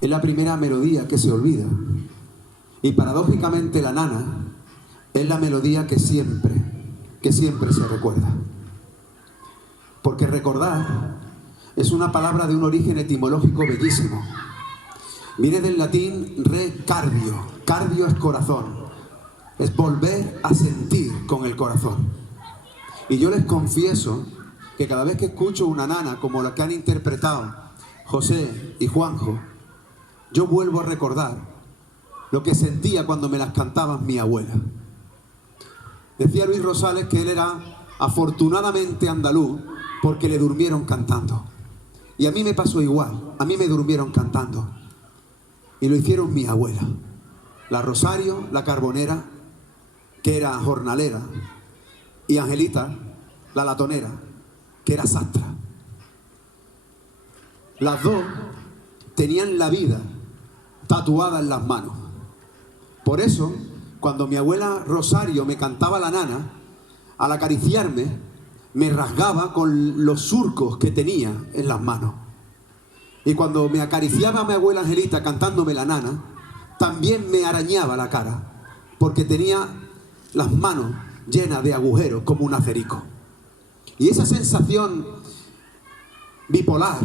es la primera melodía que se olvida. Y paradójicamente la nana es la melodía que siempre se recuerda. Porque recordar es una palabra de un origen etimológico bellísimo. Viene del latín recardio. Cardio es corazón. Es volver a sentir con el corazón. Y yo les confieso que cada vez que escucho una nana como la que han interpretado José y Juanjo, yo vuelvo a recordar lo que sentía cuando me las cantaban mi abuela. Decía Luis Rosales que él era afortunadamente andaluz porque le durmieron cantando. Y a mí me pasó igual, a mí me durmieron cantando. Y lo hicieron mi abuela, la Rosario, la Carbonera, que era jornalera, y Angelita, la latonera, que era sastra. Las dos tenían la vida tatuada en las manos. Por eso, cuando mi abuela Rosario me cantaba la nana, al acariciarme, me rasgaba con los surcos que tenía en las manos. Y cuando me acariciaba mi abuela Angelita cantándome la nana, también me arañaba la cara, porque tenía las manos llenas de agujeros como un acerico. Y esa sensación bipolar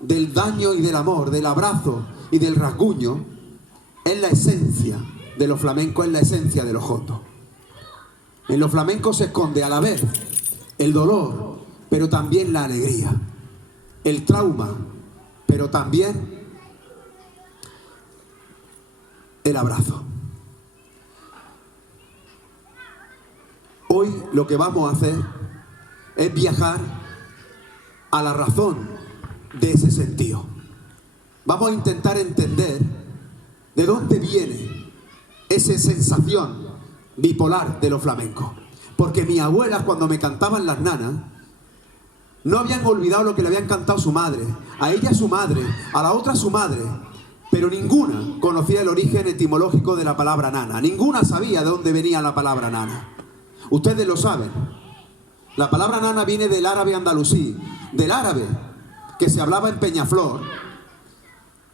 del daño y del amor, del abrazo y del rasguño, es la esencia de los flamencos, es la esencia de los hondos. En los flamencos se esconde a la vez el dolor, pero también la alegría, el trauma, pero también el abrazo. Hoy lo que vamos a hacer es viajar a la razón de ese sentido. Vamos a intentar entender de dónde viene esa sensación bipolar de los flamencos. Porque mis abuelas, cuando me cantaban las nanas, no habían olvidado lo que le habían cantado su madre. A ella su madre, a la otra su madre. Pero ninguna conocía el origen etimológico de la palabra nana. Ninguna sabía de dónde venía la palabra nana. Ustedes lo saben. La palabra nana viene del árabe andalusí, del árabe que se hablaba en Peñaflor,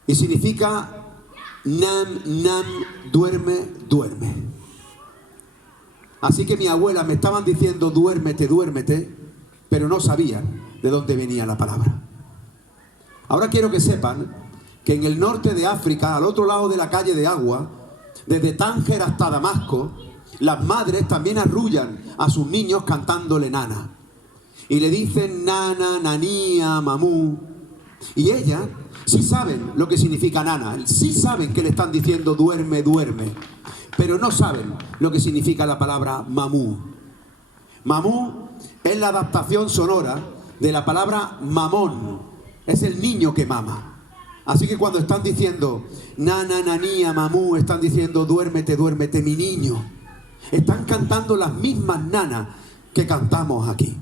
y significa nam, nam, duerme, duerme. Así que mi abuela me estaban diciendo duérmete, duérmete, pero no sabían de dónde venía la palabra. Ahora quiero que sepan que en el norte de África, al otro lado de la calle de agua, desde Tánger hasta Damasco, las madres también arrullan a sus niños cantándole nana. Y le dicen nana, nanía, mamú. Y ellas sí saben lo que significa nana. Sí saben que le están diciendo duerme, duerme. Pero no saben lo que significa la palabra mamú. Mamú es la adaptación sonora de la palabra mamón. Es el niño que mama. Así que cuando están diciendo nana, nanía, mamú, están diciendo duérmete, duérmete, mi niño. Están cantando las mismas nanas que cantamos aquí.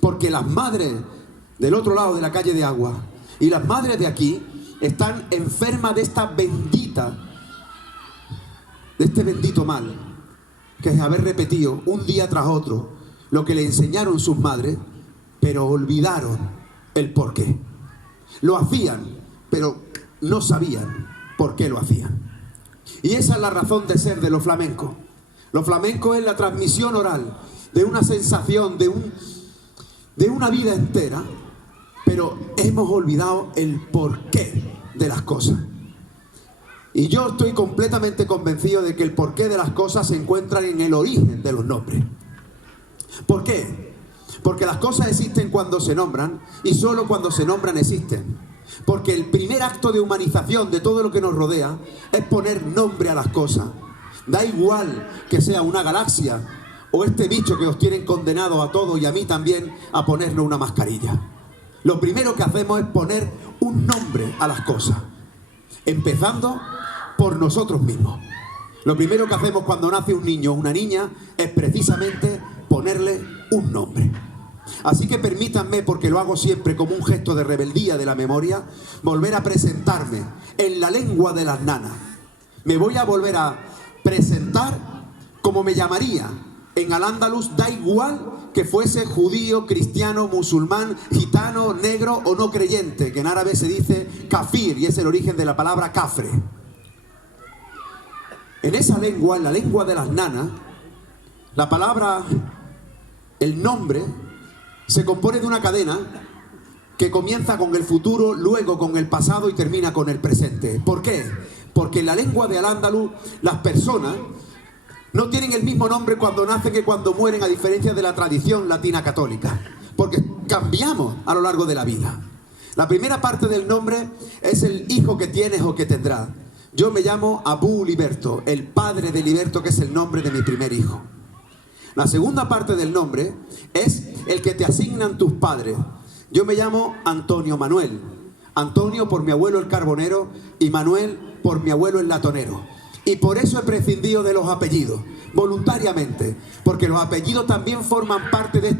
Porque las madres del otro lado de la calle de agua y las madres de aquí están enfermas de esta bendita, de este bendito mal, que es haber repetido un día tras otro lo que le enseñaron sus madres, pero olvidaron el porqué. Lo hacían, pero no sabían por qué lo hacían. Y esa es la razón de ser de los flamencos. Los flamencos es la transmisión oral de una sensación, de una vida entera, pero hemos olvidado el porqué de las cosas. Y yo estoy completamente convencido de que el porqué de las cosas se encuentra en el origen de los nombres. ¿Por qué? Porque las cosas existen cuando se nombran y solo cuando se nombran existen. Porque el primer acto de humanización de todo lo que nos rodea es poner nombre a las cosas. Da igual que sea una galaxia o este bicho que os tienen condenados a todos y a mí también a ponernos una mascarilla. Lo primero que hacemos es poner un nombre a las cosas, empezando por nosotros mismos. Lo primero que hacemos cuando nace un niño o una niña es precisamente ponerle un nombre. Así que permítanme, porque lo hago siempre como un gesto de rebeldía de la memoria, volver a presentarme en la lengua de las nanas. Me voy a volver a presentar como me llamaría En Al-Ándalus da igual que fuese judío, cristiano, musulmán, gitano, negro o no creyente, que en árabe se dice kafir y es el origen de la palabra cafre. En esa lengua, en la lengua de las nanas, la palabra, el nombre, se compone de una cadena que comienza con el futuro, luego con el pasado y termina con el presente. ¿Por qué? Porque en la lengua de Al-Ándalus las personas no tienen el mismo nombre cuando nacen que cuando mueren, a diferencia de la tradición latina católica, porque cambiamos a lo largo de la vida. La primera parte del nombre es el hijo que tienes o que tendrás. Yo me llamo Abu Liberto, el padre de Liberto, que es el nombre de mi primer hijo. La segunda parte del nombre es el que te asignan tus padres. Yo me llamo Antonio Manuel. Antonio por mi abuelo el carbonero y Manuel por mi abuelo el latonero. Y por eso he prescindido de los apellidos, voluntariamente, porque los apellidos también forman parte de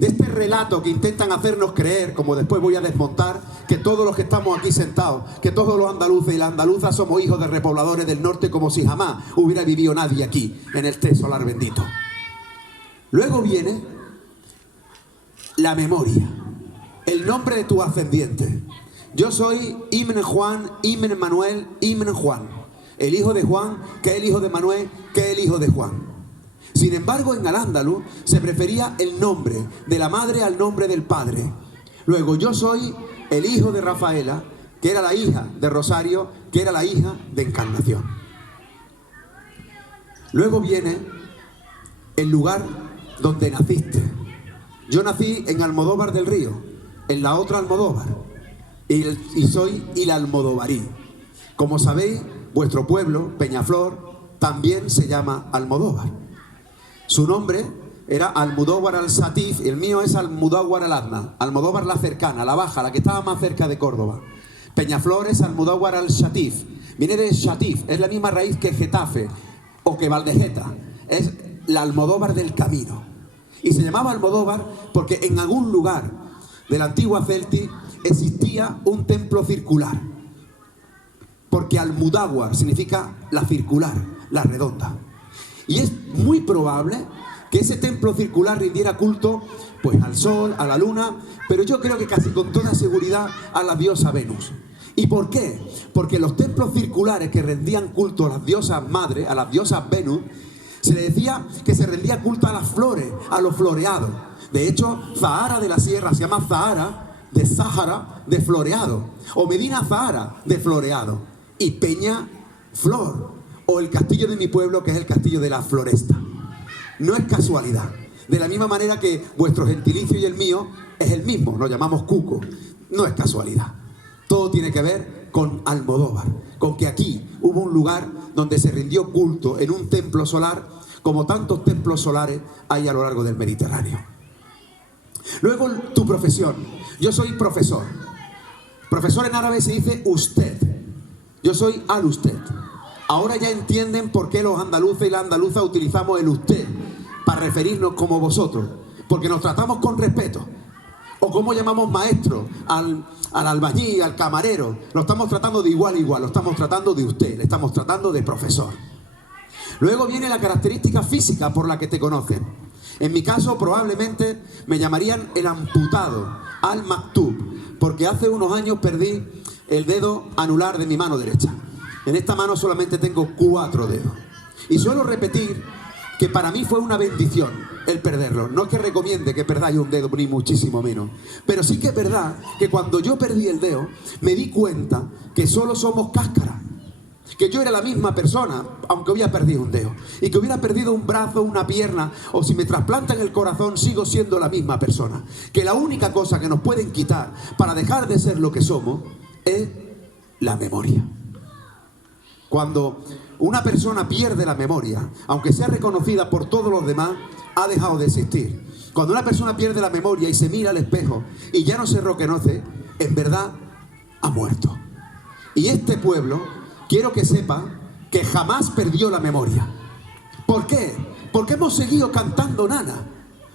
este relato que intentan hacernos creer, como después voy a desmontar, que todos los que estamos aquí sentados, que todos los andaluces y las andaluzas somos hijos de repobladores del norte, como si jamás hubiera vivido nadie aquí, en este solar bendito. Luego viene la memoria, el nombre de tu ascendiente. Yo soy Ibn Juan, Ibn Manuel, Ibn Juan. El hijo de Juan, que es el hijo de Manuel, que es el hijo de Juan. Sin embargo, en Al-Ándalus se prefería el nombre de la madre al nombre del padre. Luego, yo soy el hijo de Rafaela, que era la hija de Rosario, que era la hija de Encarnación. Luego viene el lugar donde naciste. Yo nací en Almodóvar del Río, en la otra Almodóvar, y soy el almodovarí. Como sabéis, vuestro pueblo, Peñaflor, también se llama Almodóvar. Su nombre era Almudóvar al-Satif, y el mío es Almudóvar al-Adna. Almodóvar la cercana, la baja, la que estaba más cerca de Córdoba. Peñaflor es Almudóvar al-Satif. Viene de Satif, es la misma raíz que Getafe o que Valdejeta. Es la Almodóvar del camino. Y se llamaba Almodóvar porque en algún lugar de la antigua Celti existía un templo circular. Porque Almudáwar significa la circular, la redonda. Y es muy probable que ese templo circular rindiera culto pues al sol, a la luna, pero yo creo que casi con toda seguridad a la diosa Venus. ¿Y por qué? Porque los templos circulares que rendían culto a las diosas madres, a las diosas Venus, se le decía que se rendía culto a las flores, a los floreados. De hecho, Zahara de la Sierra se llama Zahara de Sáhara de floreado, o Medina Zahara de floreado. Y Peña Flor, o el castillo de mi pueblo, que es el castillo de la Floresta. No es casualidad. De la misma manera que vuestro gentilicio y el mío es el mismo, lo llamamos Cuco. No es casualidad. Todo tiene que ver con Almodóvar, con que aquí hubo un lugar donde se rindió culto en un templo solar, como tantos templos solares hay a lo largo del Mediterráneo. Luego, tu profesión. Yo soy profesor. Profesor en árabe se dice usted. Yo soy al-usted. Ahora ya entienden por qué los andaluces y las andaluzas utilizamos el usted para referirnos como vosotros, porque nos tratamos con respeto. O cómo llamamos maestro al albañil, al camarero. Lo estamos tratando de igual a igual, lo estamos tratando de usted, le estamos tratando de profesor. Luego viene la característica física por la que te conocen. En mi caso probablemente me llamarían el amputado, al-maktub, porque hace unos años perdí el dedo anular de mi mano derecha. En esta mano solamente tengo 4 dedos. Y suelo repetir que para mí fue una bendición el perderlo. No es que recomiende que perdáis un dedo, ni muchísimo menos. Pero sí que es verdad que cuando yo perdí el dedo, me di cuenta que solo somos cáscara. Que yo era la misma persona, aunque hubiera perdido un dedo. Y que hubiera perdido un brazo, una pierna, o si me trasplantan el corazón, sigo siendo la misma persona. Que la única cosa que nos pueden quitar para dejar de ser lo que somos es la memoria. Cuando una persona pierde la memoria, aunque sea reconocida por todos los demás, ha dejado de existir. Cuando una persona pierde la memoria y se mira al espejo y ya no se reconoce, en verdad ha muerto. Y este pueblo, quiero que sepa que jamás perdió la memoria. ¿Por qué? Porque hemos seguido cantando nana.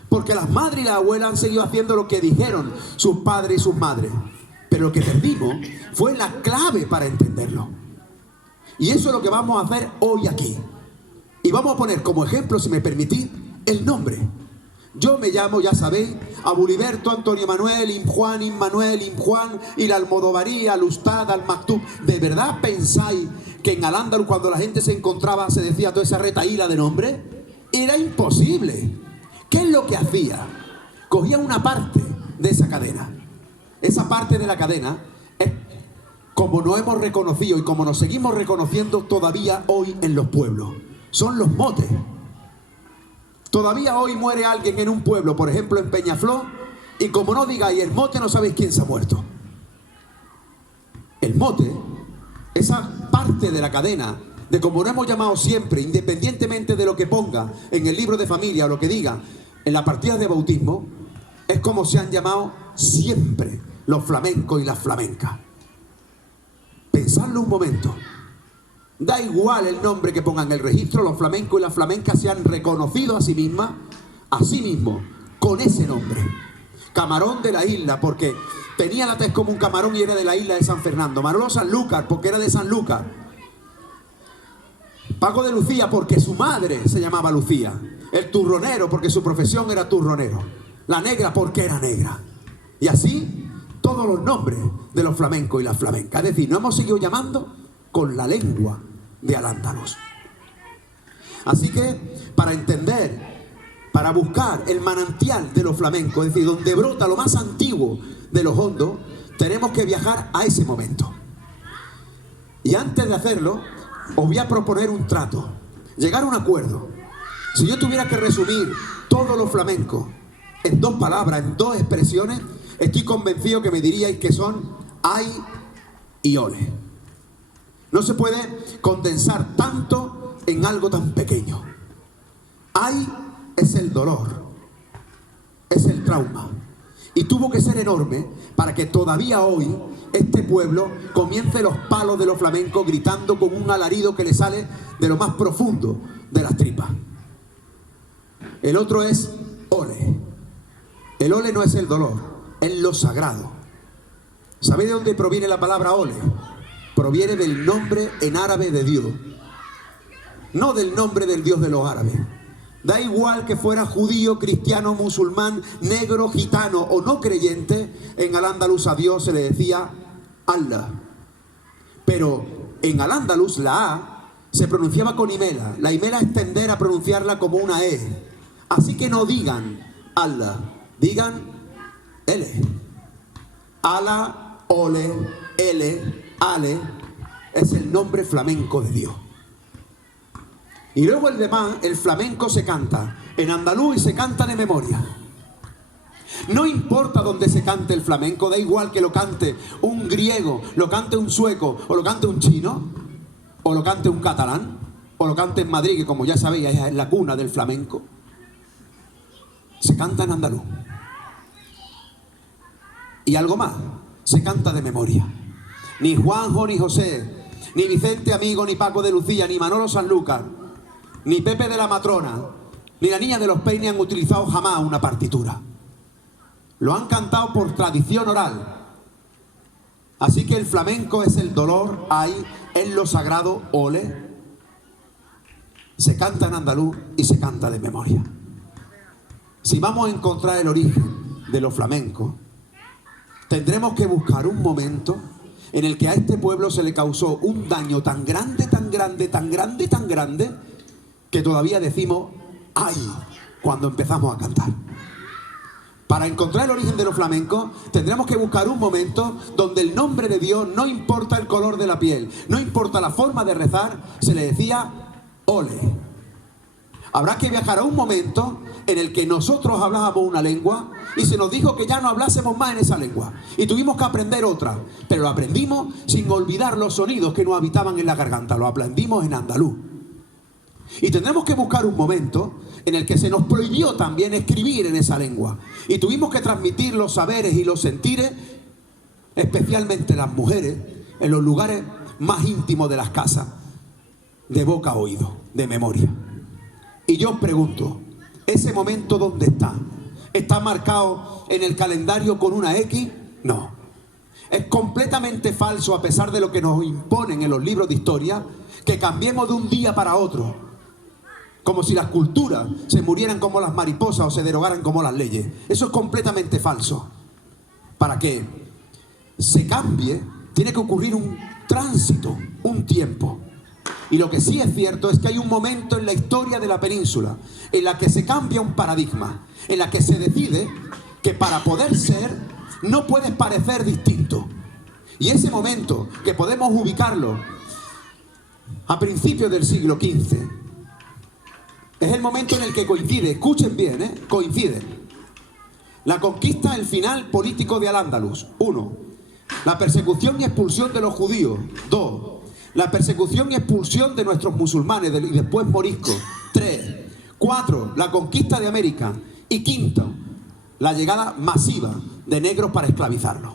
Porque las madres y las abuelas han seguido haciendo lo que dijeron sus padres y sus madres. Pero lo que perdimos fue la clave para entenderlo. Y eso es lo que vamos a hacer hoy aquí. Y vamos a poner como ejemplo, si me permitís, el nombre. Yo me llamo, ya sabéis, Abuliberto Antonio Manuel, Imjuan, Immanuel, Imjuan, y la Almodovarí, Al-Ustad, Al-Maktub. ¿De verdad pensáis que en Al-Ándalus, cuando la gente se encontraba, se decía toda esa retaíla de nombre? Era imposible. ¿Qué es lo que hacía? Cogía una parte de esa cadena. Esa parte de la cadena es como nos hemos reconocido y como nos seguimos reconociendo todavía hoy en los pueblos. Son los motes. Todavía hoy muere alguien en un pueblo, por ejemplo en Peñaflor, y como no digáis el mote, no sabéis quién se ha muerto. El mote, esa parte de la cadena, de como lo hemos llamado siempre, independientemente de lo que ponga en el libro de familia o lo que diga en la partida de bautismo, es como se han llamado siempre los flamencos y las flamencas. Pensadlo un momento. Da igual el nombre que pongan en el registro, los flamencos y las flamencas se han reconocido a sí mismas, a sí mismos, con ese nombre. Camarón de la isla, porque tenía la tez como un camarón y era de la isla de San Fernando. Manolo Sanlúcar, porque era de Sanlúcar. Paco de Lucía, porque su madre se llamaba Lucía. El turronero, porque su profesión era turronero. La negra, porque era negra. Y así, todos los nombres de los flamencos y las flamencas. Es decir, nos hemos seguido llamando con la lengua de Al-Ándalus. Así que, para entender, para buscar el manantial de los flamencos, es decir, donde brota lo más antiguo de los hondos, tenemos que viajar a ese momento. Y antes de hacerlo, os voy a proponer un trato, llegar a un acuerdo. Si yo tuviera que resumir todos los flamencos en dos palabras, en dos expresiones, estoy convencido que me diríais que son ay y ole. No se puede condensar tanto en algo tan pequeño. Ay es el dolor, es el trauma. Y tuvo que ser enorme para que todavía hoy este pueblo comience los palos de los flamencos gritando con un alarido que le sale de lo más profundo de las tripas. El otro es ole. El ole no es el dolor, es lo sagrado. ¿Sabéis de dónde proviene la palabra ole? Proviene del nombre en árabe de Dios, no del nombre del Dios de los árabes. Da igual que fuera judío, cristiano, musulmán, negro, gitano o no creyente, en Al-Ándalus a Dios se le decía Allah. Pero en Al-Ándalus la A se pronunciaba con imela. La imela es tender a pronunciarla como una E. Así que no digan Allah, digan L. Ala, ole, L, Ale es el nombre flamenco de Dios. Y luego el demás, el flamenco se canta en andaluz y se canta de memoria. No importa dónde se cante el flamenco, da igual que lo cante un griego, lo cante un sueco, o lo cante un chino, o lo cante un catalán, o lo cante en Madrid, que como ya sabéis es la cuna del flamenco. Se canta en andaluz. Y algo más, se canta de memoria. Ni Juanjo ni José, ni Vicente Amigo, ni Paco de Lucía, ni Manolo Sanlúcar, ni Pepe de la Matrona, ni la Niña de los Peines han utilizado jamás una partitura. Lo han cantado por tradición oral. Así que el flamenco es el dolor, ay, es lo sagrado, ole. Se canta en andaluz y se canta de memoria. Si vamos a encontrar el origen de los flamencos, tendremos que buscar un momento en el que a este pueblo se le causó un daño tan grande, tan grande, tan grande, tan grande, que todavía decimos ¡ay! Cuando empezamos a cantar. Para encontrar el origen de los flamencos, tendremos que buscar un momento donde el nombre de Dios, no importa el color de la piel, no importa la forma de rezar, se le decía ole. Habrá que viajar a un momento en el que nosotros hablábamos una lengua y se nos dijo que ya no hablásemos más en esa lengua. Y tuvimos que aprender otra, pero lo aprendimos sin olvidar los sonidos que nos habitaban en la garganta. Lo aprendimos en andaluz. Y tendremos que buscar un momento en el que se nos prohibió también escribir en esa lengua. Y tuvimos que transmitir los saberes y los sentires, especialmente las mujeres, en los lugares más íntimos de las casas, de boca a oído, de memoria. Y yo os pregunto, ¿ese momento dónde está? ¿Está marcado en el calendario con una X? No. Es completamente falso, a pesar de lo que nos imponen en los libros de historia, que cambiemos de un día para otro como si las culturas se murieran como las mariposas o se derogaran como las leyes. Eso es completamente falso. Para que se cambie, tiene que ocurrir un tránsito, un tiempo. Y lo que sí es cierto es que hay un momento en la historia de la península en la que se cambia un paradigma, en la que se decide que para poder ser no puedes parecer distinto. Y ese momento, que podemos ubicarlo a principios del siglo XV, es el momento en el que coincide, escuchen bien, coincide la conquista, el final político de Al-Ándalus, 1. La persecución y expulsión de los judíos, 2. La persecución y expulsión de nuestros musulmanes y después moriscos, 3. 4. La conquista de América. Y 5. La llegada masiva de negros para esclavizarlos.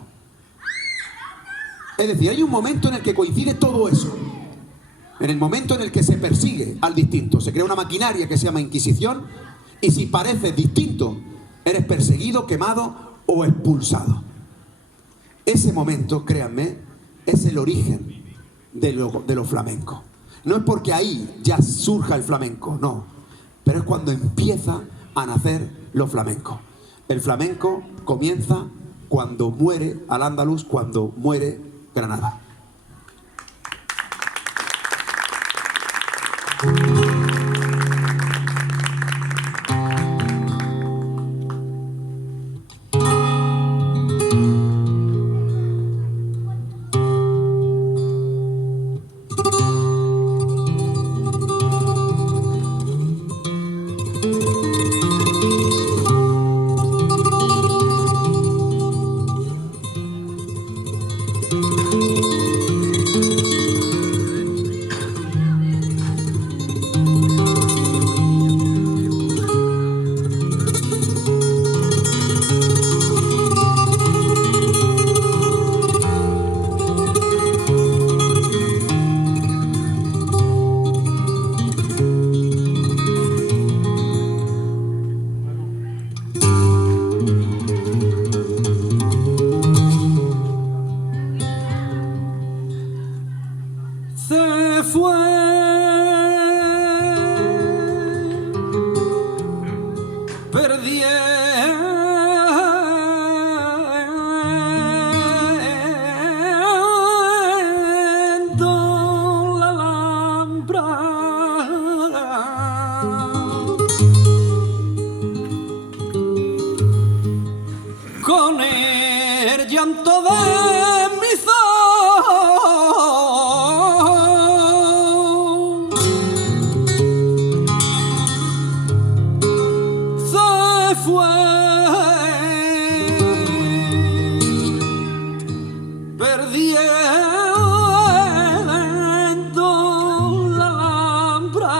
Es decir, hay un momento en el que coincide todo eso. En el momento en el que se persigue al distinto. Se crea una maquinaria que se llama Inquisición. Y si pareces distinto, eres perseguido, quemado o expulsado. Ese momento, créanme, es el origen de lo flamenco. No es porque ahí ya surja el flamenco, no. Pero es cuando empieza a nacer lo flamenco. El flamenco comienza cuando muere Al-Ándalus, cuando muere Granada. Con el llanto de mis ojos se fue perdiendo la Alhambra.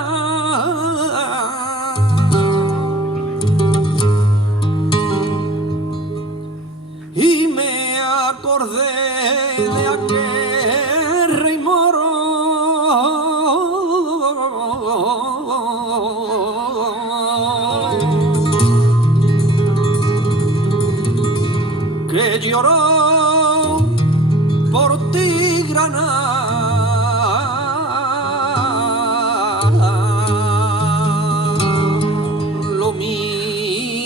Y me acordé de aquel rey moro que lloró por ti, Granada, lo mismo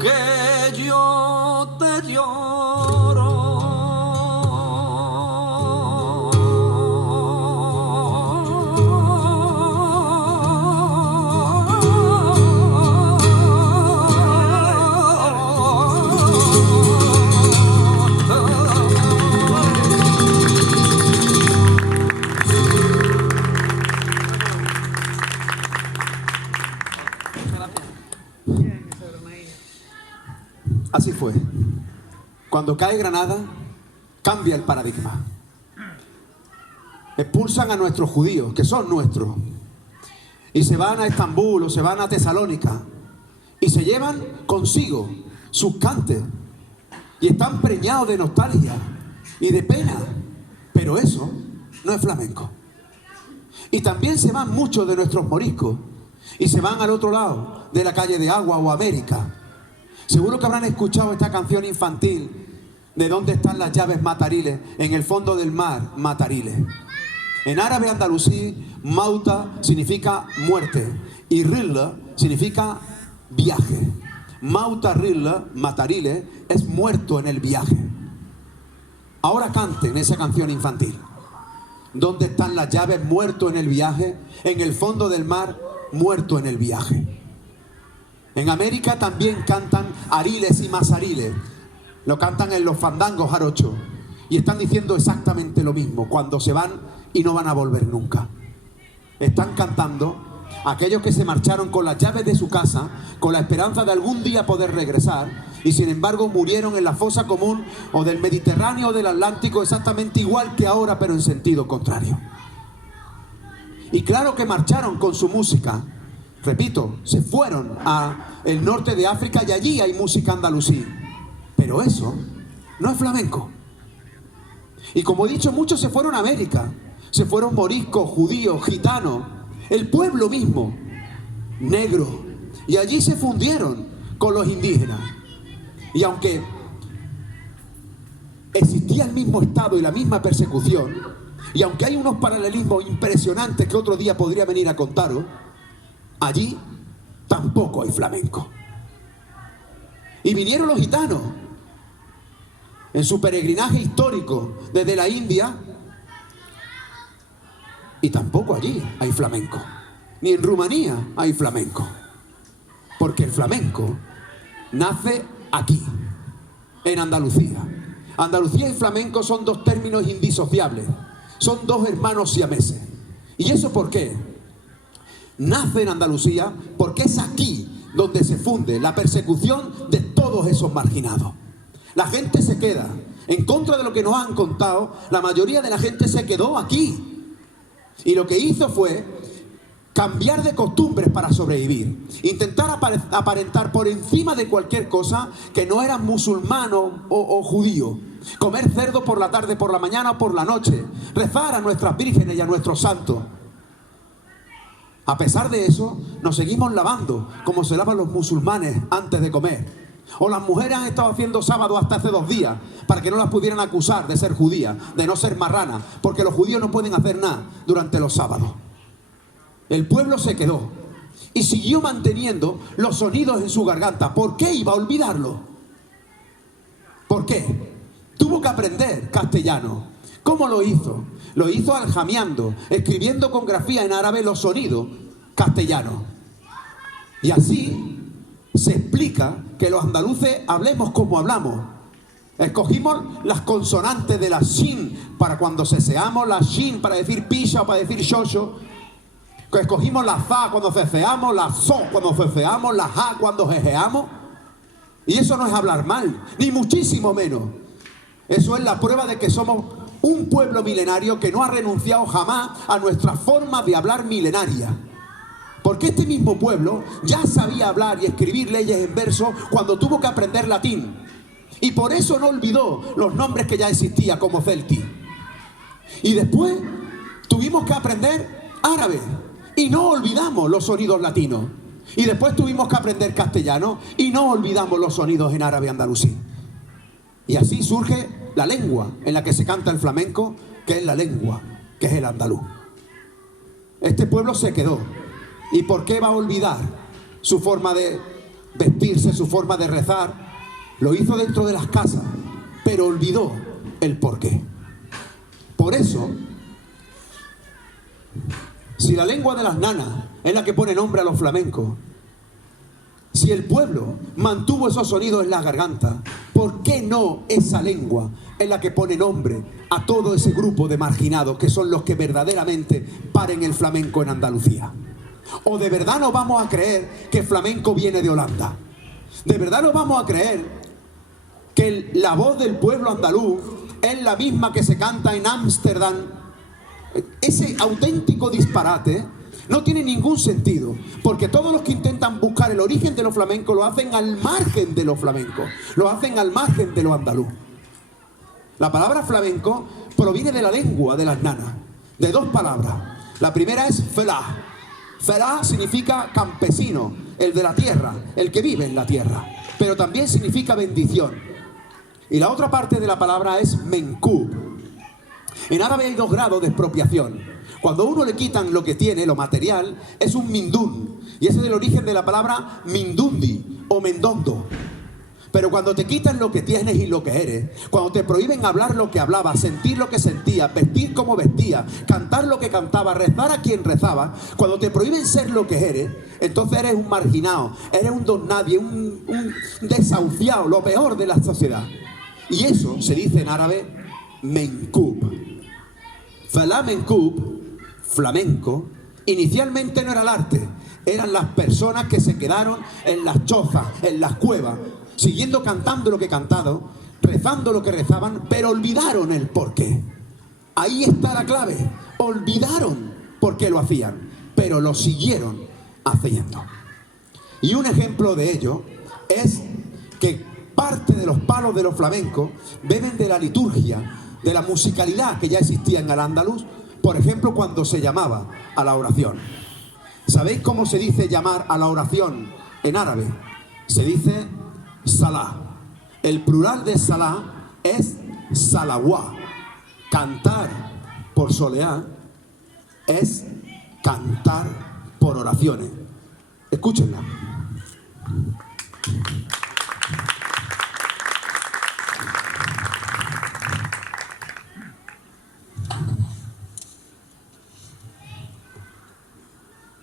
que yo te lloro. Así fue. Cuando cae Granada, cambia el paradigma. Expulsan a nuestros judíos, que son nuestros, y se van a Estambul o se van a Tesalónica, y se llevan consigo sus cantes, y están preñados de nostalgia y de pena. Pero eso no es flamenco. Y también se van muchos de nuestros moriscos, y se van al otro lado de la calle de Agua o América. Seguro que habrán escuchado esta canción infantil ¿De dónde están las llaves matariles? En el fondo del mar, matariles. En árabe andalusí, mauta significa muerte y rilla significa viaje. Mauta rilla, matarile, es muerto en el viaje. Ahora canten esa canción infantil. ¿Dónde están las llaves? Muerto en el viaje. En el fondo del mar, muerto en el viaje. En América también cantan ariles y masariles. Lo cantan en los fandangos jarochos. Y están diciendo exactamente lo mismo cuando se van y no van a volver nunca. Están cantando aquellos que se marcharon con las llaves de su casa, con la esperanza de algún día poder regresar, y sin embargo murieron en la fosa común o del Mediterráneo o del Atlántico exactamente igual que ahora, pero en sentido contrario. Y claro que marcharon con su música. Repito, se fueron al norte de África y allí hay música andalusí. Pero eso no es flamenco. Y como he dicho, muchos se fueron a América. Se fueron moriscos, judíos, gitanos, el pueblo mismo, negro. Y allí se fundieron con los indígenas. Y aunque existía el mismo estado y la misma persecución, y aunque hay unos paralelismos impresionantes que otro día podría venir a contaros, allí tampoco hay flamenco. Y vinieron los gitanos en su peregrinaje histórico desde la India, y tampoco allí hay flamenco. Ni en Rumanía hay flamenco. Porque el flamenco nace aquí, en Andalucía. Andalucía y flamenco son dos términos indisociables. Son dos hermanos siameses. ¿Y eso por qué? Nace en Andalucía porque es aquí donde se funde la persecución de todos esos marginados. La gente se queda. En contra de lo que nos han contado, la mayoría de la gente se quedó aquí. Y lo que hizo fue cambiar de costumbres para sobrevivir. Intentar aparentar por encima de cualquier cosa que no eran musulmanos o judíos. Comer cerdo por la tarde, por la mañana o por la noche. Rezar a nuestras vírgenes y a nuestros santos. A pesar de eso, nos seguimos lavando como se lavan los musulmanes antes de comer. O las mujeres han estado haciendo sábado hasta hace 2 días para que no las pudieran acusar de ser judías, de no ser marranas, porque los judíos no pueden hacer nada durante los sábados. El pueblo se quedó y siguió manteniendo los sonidos en su garganta. ¿Por qué iba a olvidarlo? ¿Por qué? Tuvo que aprender castellano. ¿Cómo lo hizo? Lo hizo aljameando, escribiendo con grafía en árabe los sonidos castellanos. Y así se explica que los andaluces hablemos como hablamos. Escogimos las consonantes de la shin para cuando ceseamos, la shin para decir pisha o para decir shosho. Escogimos la za cuando ceceamos, la so cuando ceceamos, la ja cuando jejeamos. Y eso no es hablar mal, ni muchísimo menos. Eso es la prueba de que somos un pueblo milenario que no ha renunciado jamás a nuestra forma de hablar milenaria. Porque este mismo pueblo ya sabía hablar y escribir leyes en verso cuando tuvo que aprender latín. Y por eso no olvidó los nombres que ya existían como celti. Y después tuvimos que aprender árabe y no olvidamos los sonidos latinos. Y después tuvimos que aprender castellano y no olvidamos los sonidos en árabe andalusí. Y así surge la lengua en la que se canta el flamenco, que es la lengua, que es el andaluz. Este pueblo se quedó. ¿Y por qué va a olvidar su forma de vestirse, su forma de rezar? Lo hizo dentro de las casas, pero olvidó el porqué. Por eso, si la lengua de las nanas es la que pone nombre a los flamencos, si el pueblo mantuvo esos sonidos en la garganta, ¿por qué no esa lengua es la que pone nombre a todo ese grupo de marginados que son los que verdaderamente paren el flamenco en Andalucía? ¿O de verdad nos vamos a creer que el flamenco viene de Holanda? ¿De verdad nos vamos a creer que la voz del pueblo andaluz es la misma que se canta en Ámsterdam? Ese auténtico disparate no tiene ningún sentido, porque todos los que intentan buscar el origen de los flamencos lo hacen al margen de los flamencos, lo hacen al margen de lo andaluz. La palabra flamenco proviene de la lengua de las nanas, de 2 palabras. La primera es felah. Felah significa campesino, el de la tierra, el que vive en la tierra, pero también significa bendición. Y la otra parte de la palabra es menkub. En árabe hay 2 grados de expropiación. Cuando a uno le quitan lo que tiene, lo material, es un mindún. Y ese es el origen de la palabra mindundi o mendondo. Pero cuando te quitan lo que tienes y lo que eres, cuando te prohíben hablar lo que hablaba, sentir lo que sentía, vestir como vestía, cantar lo que cantaba, rezar a quien rezaba, cuando te prohíben ser lo que eres, entonces eres un marginado, eres un don nadie, un desahuciado, lo peor de la sociedad. Y eso se dice en árabe menkub. Fala menkub, flamenco, inicialmente no era el arte, eran las personas que se quedaron en las chozas, en las cuevas, siguiendo cantando lo que cantaron, rezando lo que rezaban, pero olvidaron el porqué. Ahí está la clave. Olvidaron por qué lo hacían, pero lo siguieron haciendo. Y un ejemplo de ello es que parte de los palos de los flamencos beben de la liturgia, de la musicalidad que ya existía en Al-Ándalus, por ejemplo, cuando se llamaba a la oración. ¿Sabéis cómo se dice llamar a la oración en árabe? Se dice Salah. El plural de Salah es Salawá. Cantar por soleá es cantar por oraciones. Escúchenla.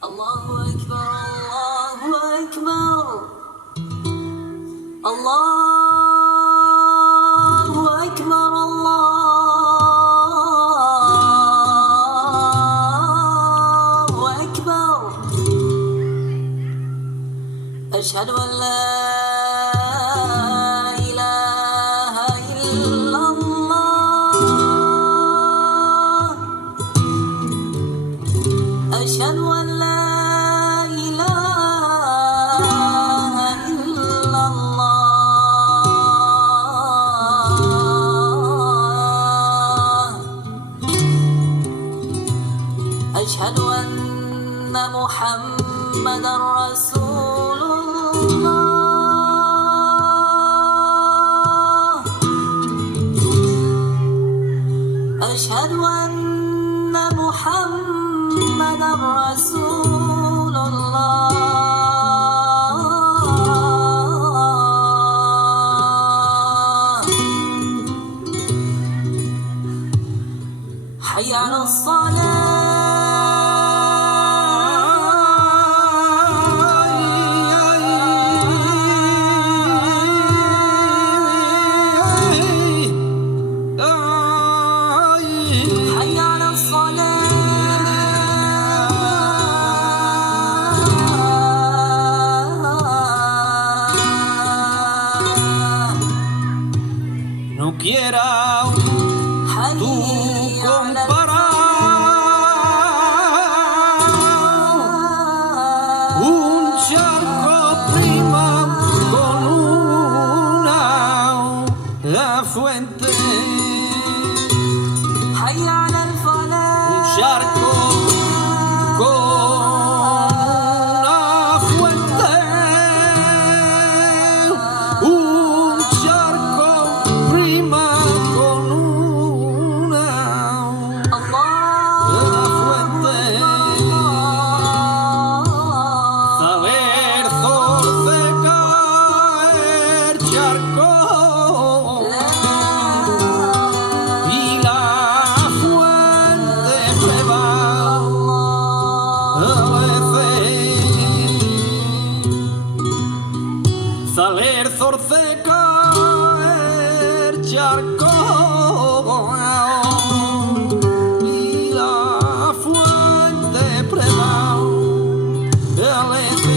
Allahu Akbar, Allahu Akbar. Allahu Akbar, Allahu Akbar. Ashhadu an la ilaha illallah. Ashhadu an la أشهد أن محمدًا رسول الله. أشهد أن محمدًا رسول الله. حي على الصلاة. No quiera tú comparar un charco prima con la fuente. Un charco con una fuente. Un charco prima con una fuente. Saber forcecar charco y la fuente prueba a veces. Saber forcecar charco y la fuente prueba a veces.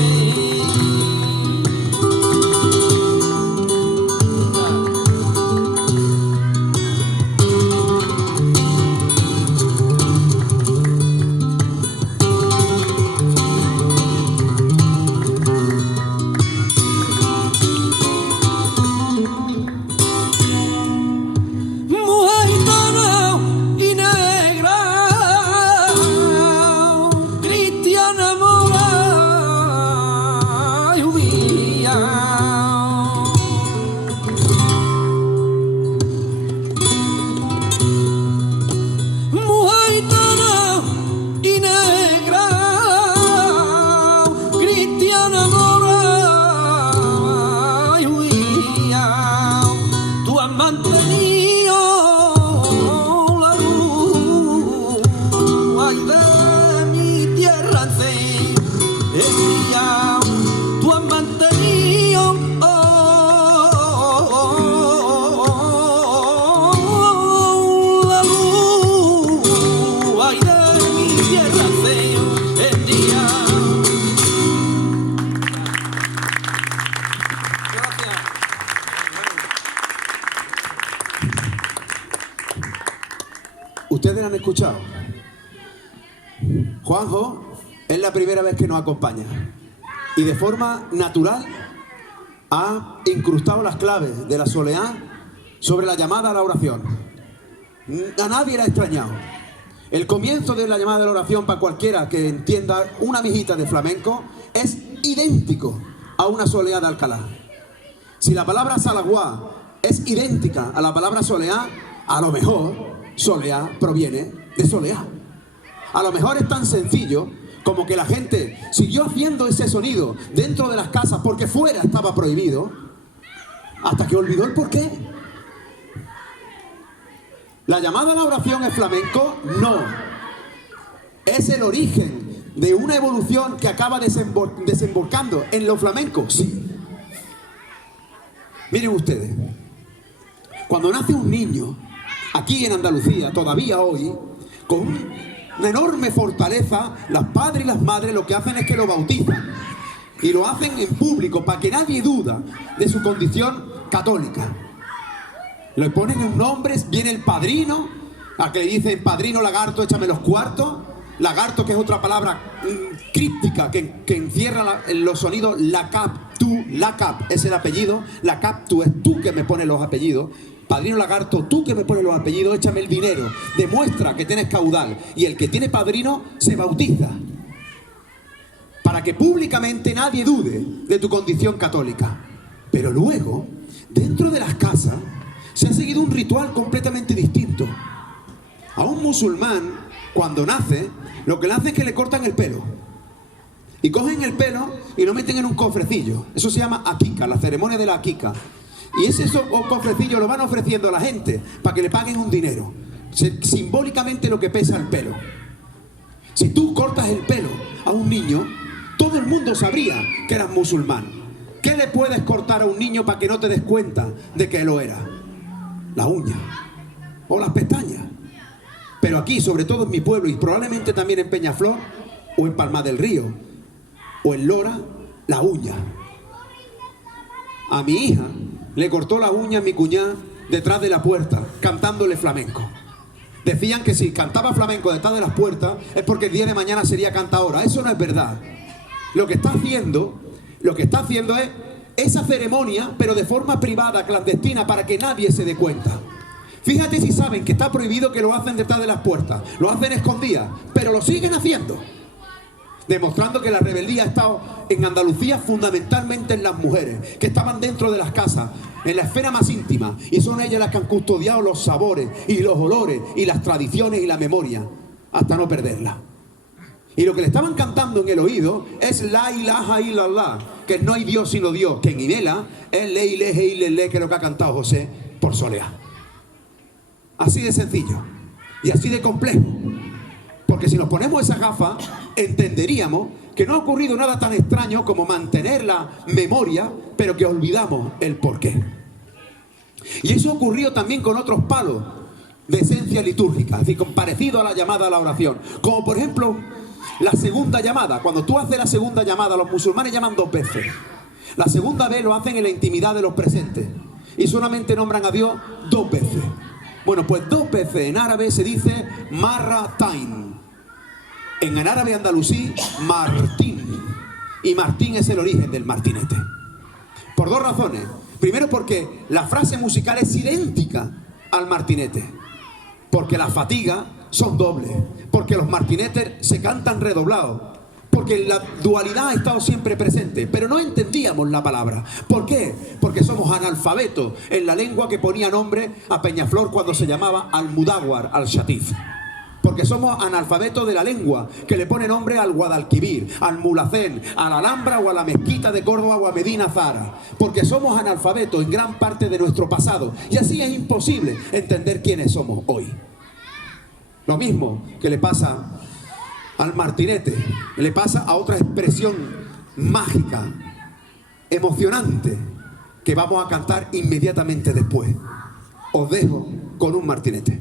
mantenido la luz, ay, de mi tierra en sí, el día tú has mantenido la luz, ay, de mi tierra en sí, el día. Gracias. Ustedes han escuchado. Juanjo es la primera vez que nos acompaña y de forma natural ha incrustado las claves de la soleá sobre la llamada a la oración. A nadie le ha extrañado. El comienzo de la llamada a la oración, para cualquiera que entienda una mijita de flamenco, es idéntico a una soleá de Alcalá. Si la palabra salaguá es idéntica a la palabra soleá, a lo mejor soleá proviene de soleá. A lo mejor es tan sencillo como que la gente siguió haciendo ese sonido dentro de las casas porque fuera estaba prohibido, hasta que olvidó el porqué. ¿La llamada a la oración es flamenco? No. ¿Es el origen de una evolución que acaba desembocando en lo flamenco? Sí. Miren ustedes, cuando nace un niño, aquí en Andalucía, todavía hoy, con una enorme fortaleza, los padres y las madres lo que hacen es que lo bautizan. Y lo hacen en público para que nadie duda de su condición católica. Le ponen un nombre, viene el padrino, a que le dicen padrino lagarto, échame los cuartos. Lagarto, que es otra palabra críptica que encierra los sonidos. La cap, tú, la cap es el apellido. La cap, tú, es tú que me pones los apellidos. Padrino lagarto, tú que me pones los apellidos, échame el dinero. Demuestra que tienes caudal. Y el que tiene padrino se bautiza. Para que públicamente nadie dude de tu condición católica. Pero luego, dentro de las casas, se ha seguido un ritual completamente distinto. A un musulmán, cuando nace, lo que le hacen es que le cortan el pelo. Y cogen el pelo y lo meten en un cofrecillo. Eso se llama akika, la ceremonia de la akika. Y ese cofrecillo lo van ofreciendo a la gente para que le paguen un dinero. Simbólicamente lo que pesa el pelo. Si tú cortas el pelo a un niño, todo el mundo sabría que eras musulmán. ¿Qué le puedes cortar a un niño para que no te des cuenta de que lo era? La uña o las pestañas. Pero aquí, sobre todo en mi pueblo y probablemente también en Peñaflor o en Palma del Río o en Lora, la uña. A mi hija le cortó la uña a mi cuñada detrás de la puerta, cantándole flamenco. Decían que si cantaba flamenco detrás de las puertas es porque el día de mañana sería cantadora. Eso no es verdad. Lo que está haciendo es esa ceremonia, pero de forma privada, clandestina, para que nadie se dé cuenta. Fíjate si saben que está prohibido que lo hacen detrás de las puertas. Lo hacen escondidas, pero lo siguen haciendo. Demostrando que la rebeldía ha estado en Andalucía fundamentalmente en las mujeres, que estaban dentro de las casas, en la esfera más íntima. Y son ellas las que han custodiado los sabores y los olores y las tradiciones y la memoria, hasta no perderla. Y lo que le estaban cantando en el oído es la ilaha illallah, que no hay Dios sino Dios, que en Inela es le ileje ilele, que es lo que ha cantado José por soleá. Así de sencillo y así de complejo. Porque si nos ponemos esas gafas, entenderíamos que no ha ocurrido nada tan extraño como mantener la memoria, pero que olvidamos el porqué. Y eso ocurrió también con otros palos de esencia litúrgica, es decir, parecido a la llamada a la oración. Como por ejemplo, la segunda llamada. Cuando tú haces la segunda llamada, los musulmanes llaman 2 veces. La segunda vez lo hacen en la intimidad de los presentes. Y solamente nombran a Dios 2 veces. Bueno, pues 2 veces en árabe se dice marratain. En el árabe andalusí, Martín. Y Martín es el origen del martinete. Por 2 razones. Primero, porque la frase musical es idéntica al martinete. Porque las fatigas son dobles. Porque los martinetes se cantan redoblados. Porque la dualidad ha estado siempre presente. Pero no entendíamos la palabra. ¿Por qué? Porque somos analfabetos en la lengua que ponía nombre a Peñaflor cuando se llamaba Almudáwar al-Shatif. porque somos analfabetos de la lengua, que le pone nombre al Guadalquivir, al Mulhacén, a la Alhambra o a la Mezquita de Córdoba o a Medina Zara, porque somos analfabetos en gran parte de nuestro pasado, y así es imposible entender quiénes somos hoy. Lo mismo que le pasa al martinete, le pasa a otra expresión mágica, emocionante, que vamos a cantar inmediatamente después. Os dejo con un martinete.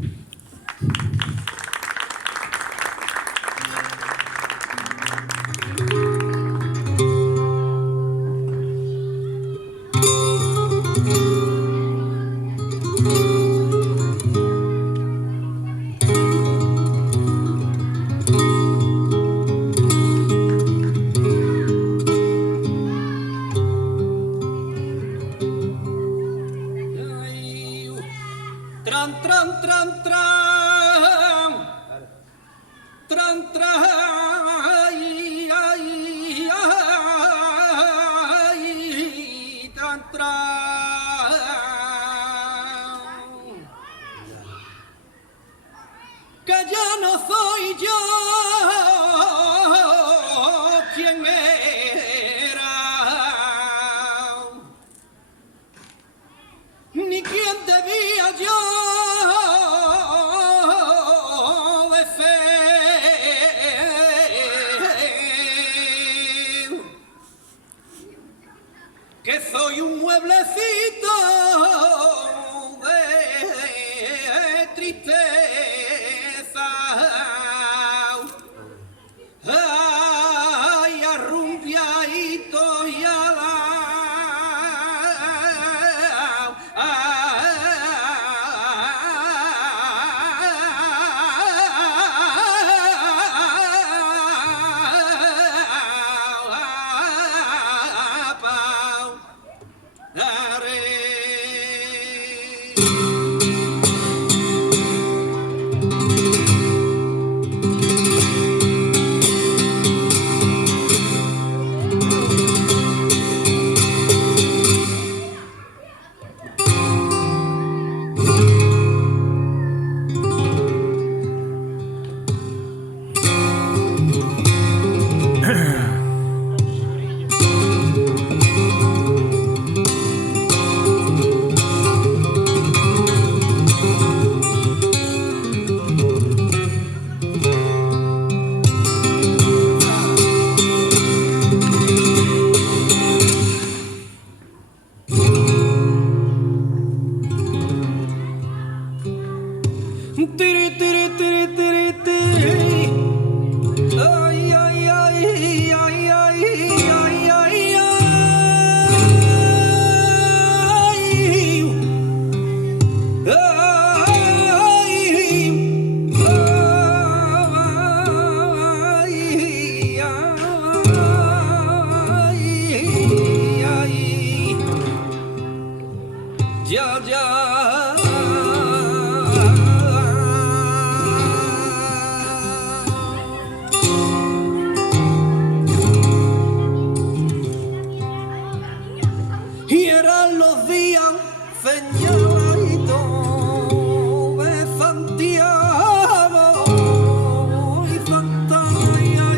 Tran, tran, tran, tran. Tran, tran. Ay, ay, ay. Tran, tran. Que ya no soy yo quien era, ni quien debía yo de ser, que soy un mueblecito de tristeza, ay, arrumbiadito y tiri, tiri, tiri, tiri, tiri. Ay, ay, ay, ay, ay, ay, ay, ay. Ya, ya. Y eran los días señaladitos de Santiago y Santa María.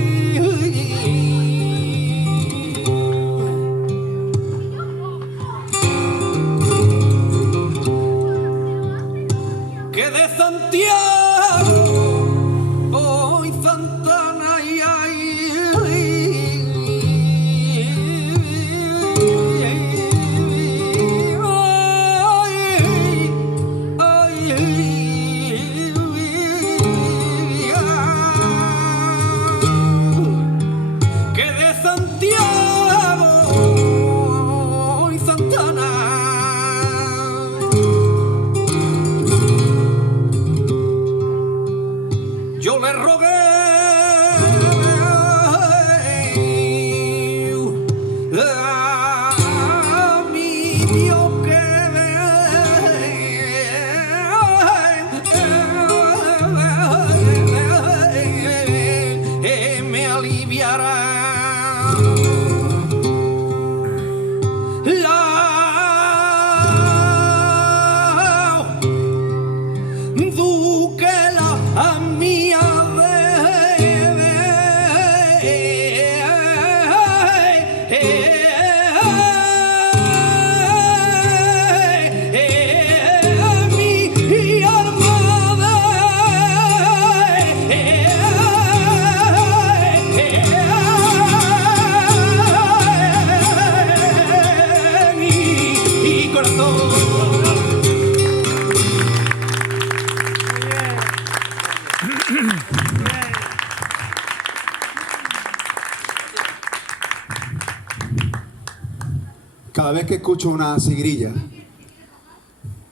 Cada vez que escucho una sigrilla,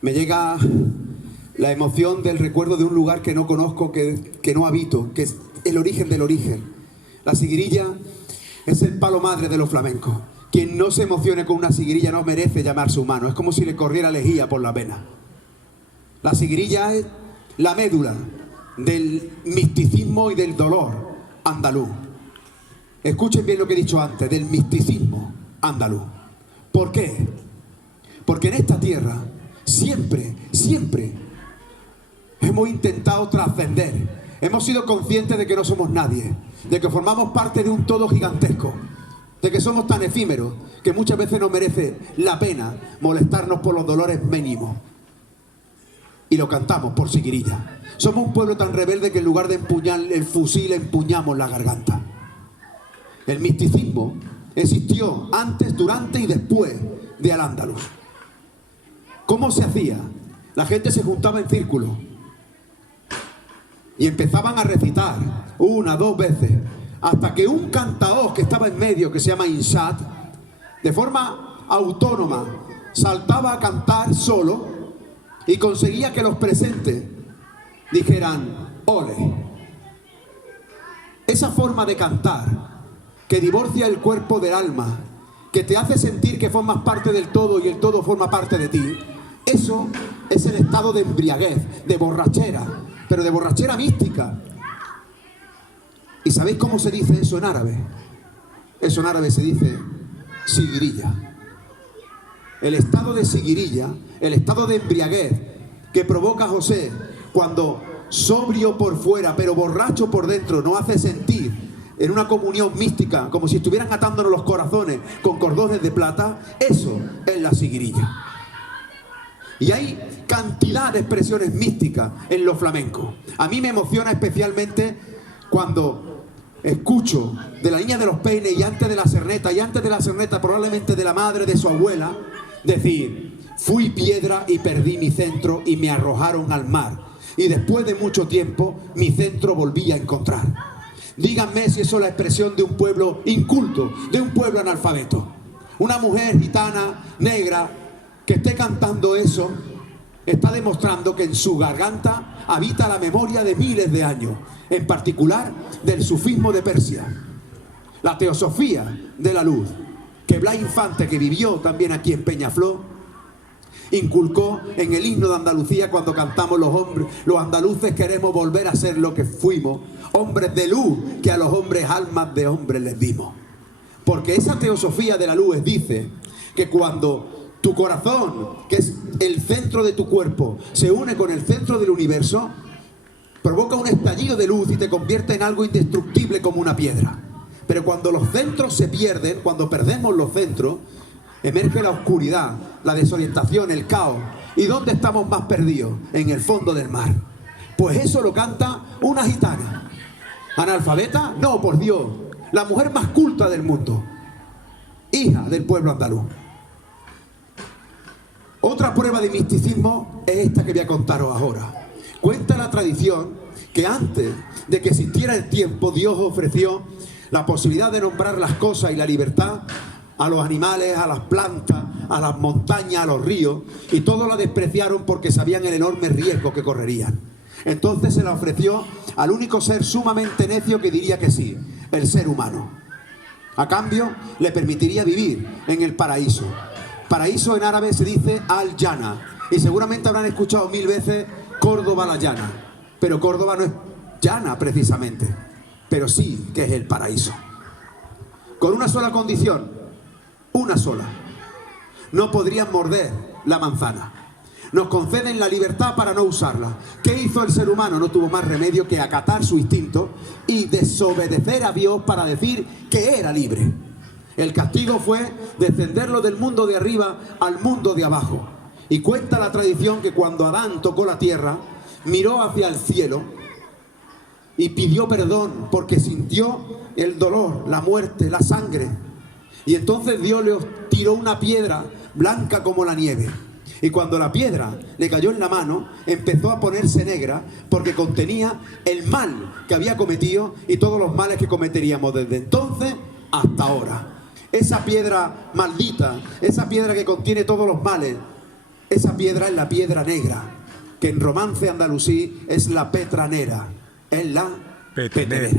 me llega la emoción del recuerdo de un lugar que no conozco, que no habito, que es el origen del origen. La sigrilla es el palo madre de los flamencos. Quien no se emocione con una sigrilla no merece llamarse humano. Es como si le corriera lejía por la vena. La sigrilla es la médula del misticismo y del dolor andaluz. Escuchen bien lo que he dicho antes, del misticismo andaluz. ¿Por qué? Porque en esta tierra siempre hemos intentado trascender. Hemos sido conscientes de que no somos nadie, de que formamos parte de un todo gigantesco, de que somos tan efímeros que muchas veces no merece la pena molestarnos por los dolores mínimos. Y lo cantamos por sigrilla. Somos un pueblo tan rebelde que en lugar de empuñar el fusil empuñamos la garganta. El misticismo existió antes, durante y después de Al-Ándalus. ¿Cómo se hacía? La gente se juntaba en círculo y empezaban a recitar una, dos veces, hasta que un cantaor que estaba en medio, que se llama Inshat, de forma autónoma, saltaba a cantar solo y conseguía que los presentes dijeran ole. Esa forma de cantar que divorcia el cuerpo del alma, que te hace sentir que formas parte del todo y el todo forma parte de ti, eso es el estado de embriaguez, de borrachera, pero de borrachera mística. ¿Y sabéis cómo se dice eso en árabe? Eso en árabe se dice sigrilla. El estado de sigrilla, el estado de embriaguez que provoca José cuando sobrio por fuera pero borracho por dentro nos hace sentir en una comunión mística como si estuvieran atándonos los corazones con cordones de plata, eso es la sigrilla. Y hay cantidad de expresiones místicas en los flamencos. A mí me emociona especialmente cuando escucho de la niña de los peines y antes de la cerneta probablemente de la madre de su abuela, decir: fui piedra y perdí mi centro y me arrojaron al mar. Y después de mucho tiempo mi centro volví a encontrar. Díganme si eso es la expresión de un pueblo inculto, de un pueblo analfabeto. Una mujer gitana, negra, que esté cantando eso, está demostrando que en su garganta habita la memoria de miles de años, en particular del sufismo de Persia, la teosofía de la luz, que Blas Infante, que vivió también aquí en Peñaflor, inculcó en el himno de Andalucía cuando cantamos los andaluces queremos volver a ser lo que fuimos, hombres de luz que a los hombres almas de hombres les dimos. Porque esa teosofía de la luz dice que cuando tu corazón, que es el centro de tu cuerpo, se une con el centro del universo, provoca un estallido de luz y te convierte en algo indestructible como una piedra. Pero cuando los centros se pierden, cuando perdemos los centros, emerge la oscuridad, la desorientación, el caos. ¿Y dónde estamos más perdidos? En el fondo del mar. Pues eso lo canta una gitana. ¿Analfabeta? No, por Dios. La mujer más culta del mundo. Hija del pueblo andaluz. Otra prueba de misticismo es esta que voy a contaros ahora. Cuenta la tradición que antes de que existiera el tiempo, Dios ofreció la posibilidad de nombrar las cosas y la libertad a los animales, a las plantas, a las montañas, a los ríos, y todos la despreciaron porque sabían el enorme riesgo que correrían. Entonces se la ofreció al único ser sumamente necio que diría que sí, el ser humano. A cambio, le permitiría vivir en el paraíso. Paraíso en árabe se dice Al-Jana, y seguramente habrán escuchado 1000 veces Córdoba la llana, pero Córdoba no es llana precisamente, pero sí que es el paraíso. Con una sola condición, una sola: no podrían morder la manzana. Nos conceden la libertad para no usarla. ¿Qué hizo el ser humano? No tuvo más remedio que acatar su instinto y desobedecer a Dios para decir que era libre. El castigo fue descenderlo del mundo de arriba al mundo de abajo. Y cuenta la tradición que cuando Adán tocó la tierra, miró hacia el cielo y pidió perdón porque sintió el dolor, la muerte, la sangre. Y entonces Dios le tiró una piedra blanca como la nieve. Y cuando la piedra le cayó en la mano, empezó a ponerse negra porque contenía el mal que había cometido y todos los males que cometeríamos desde entonces hasta ahora. Esa piedra maldita, esa piedra que contiene todos los males, esa piedra es la piedra negra, que en romance andalusí es la petranera, es la petenera.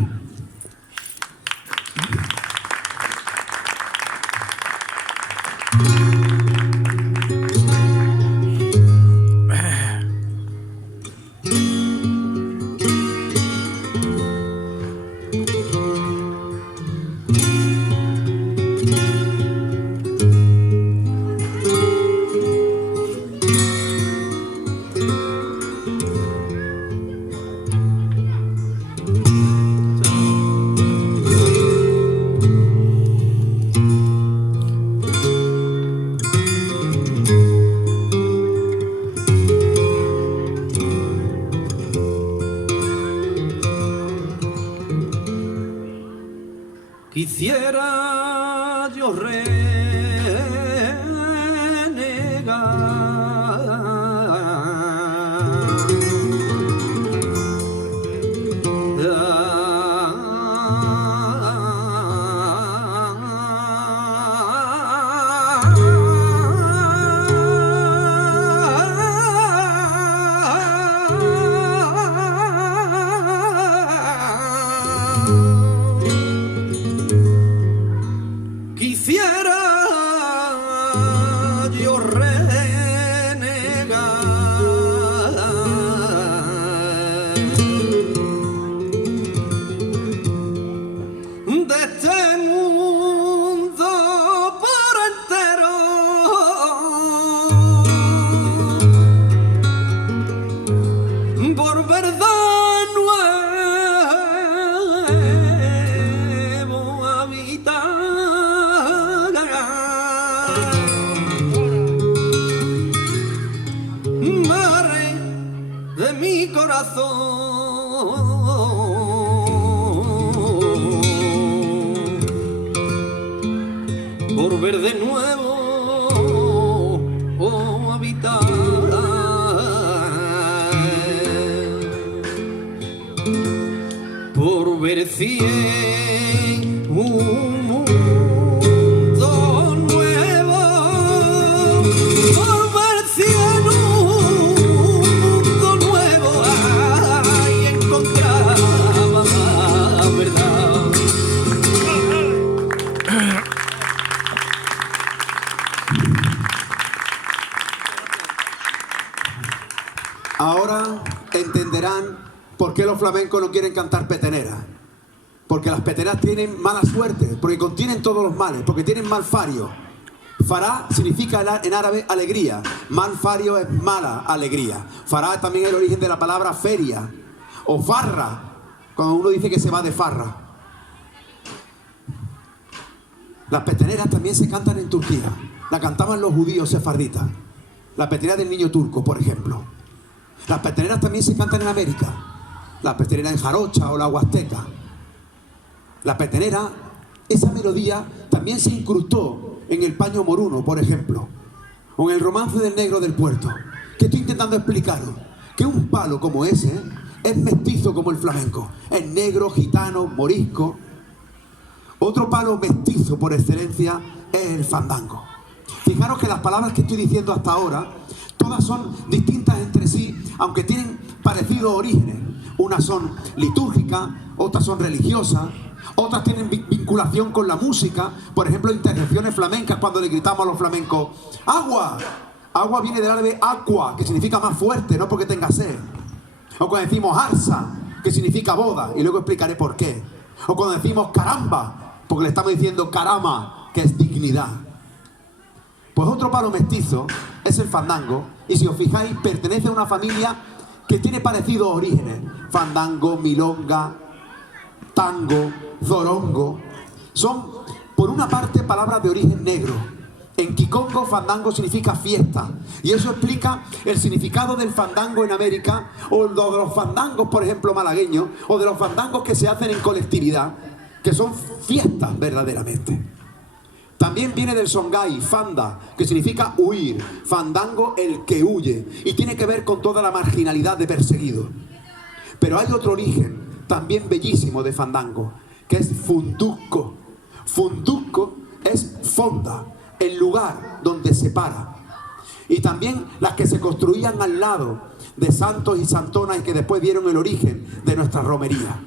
Quisiera yo por ver de nuevo habitar, por ver un mundo nuevo, por ver un mundo nuevo, y encontrar la verdad. Ahora entenderán por qué los flamencos no quieren cantar peteneras. Porque las peteneras tienen mala suerte, porque contienen todos los males, porque tienen mal fario. Fará significa en árabe alegría, mal fario es mala alegría. Fará también es el origen de la palabra feria o farra, cuando uno dice que se va de farra. Las peteneras también se cantan en Turquía, la cantaban los judíos sefarditas. La petenera del niño turco, por ejemplo. Las peteneras también se cantan en América, la petenera en jarocha o la huasteca. La petenera, esa melodía también se incrustó en el paño moruno, por ejemplo, o en el romance del negro del puerto. ¿Qué estoy intentando explicaros? Que un palo como ese es mestizo como el flamenco, es negro, gitano, morisco. Otro palo mestizo por excelencia es el fandango. Fijaros que las palabras que estoy diciendo hasta ahora todas son distintas entre sí, aunque tienen parecidos orígenes. Unas son litúrgicas, otras son religiosas, otras tienen vinculación con la música. Por ejemplo, interjecciones flamencas cuando le gritamos a los flamencos ¡agua! Agua viene del árabe aqua, que significa más fuerte, no porque tenga sed. O cuando decimos arsa, que significa boda, y luego explicaré por qué. O cuando decimos caramba, porque le estamos diciendo carama, que es dignidad. Pues otro palo mestizo es el fandango, y si os fijáis, pertenece a una familia que tiene parecidos orígenes. Fandango, milonga, tango, zorongo. Son, por una parte, palabras de origen negro. En Kikongo, fandango significa fiesta. Y eso explica el significado del fandango en América, o de los fandangos, por ejemplo, malagueños, o de los fandangos que se hacen en colectividad, que son fiestas verdaderamente. También viene del songhai, fanda, que significa huir, fandango el que huye, y tiene que ver con toda la marginalidad de perseguido. Pero hay otro origen, también bellísimo de fandango, que es funduco. Funduco es fonda, el lugar donde se para. Y también las que se construían al lado de santos y santonas y que después dieron el origen de nuestra romería.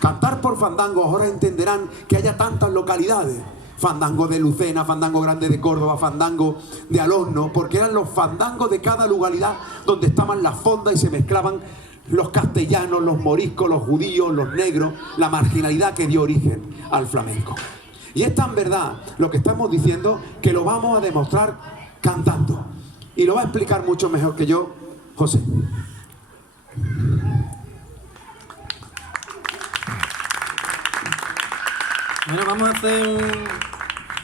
Cantar por fandango, ahora entenderán que haya tantas localidades. Fandango de Lucena, fandango grande de Córdoba, fandango de Alorno, porque eran los fandangos de cada localidad donde estaban las fondas y se mezclaban los castellanos, los moriscos, los judíos, los negros, la marginalidad que dio origen al flamenco. Y es tan verdad lo que estamos diciendo que lo vamos a demostrar cantando. Y lo va a explicar mucho mejor que yo, José. Bueno, vamos a hacer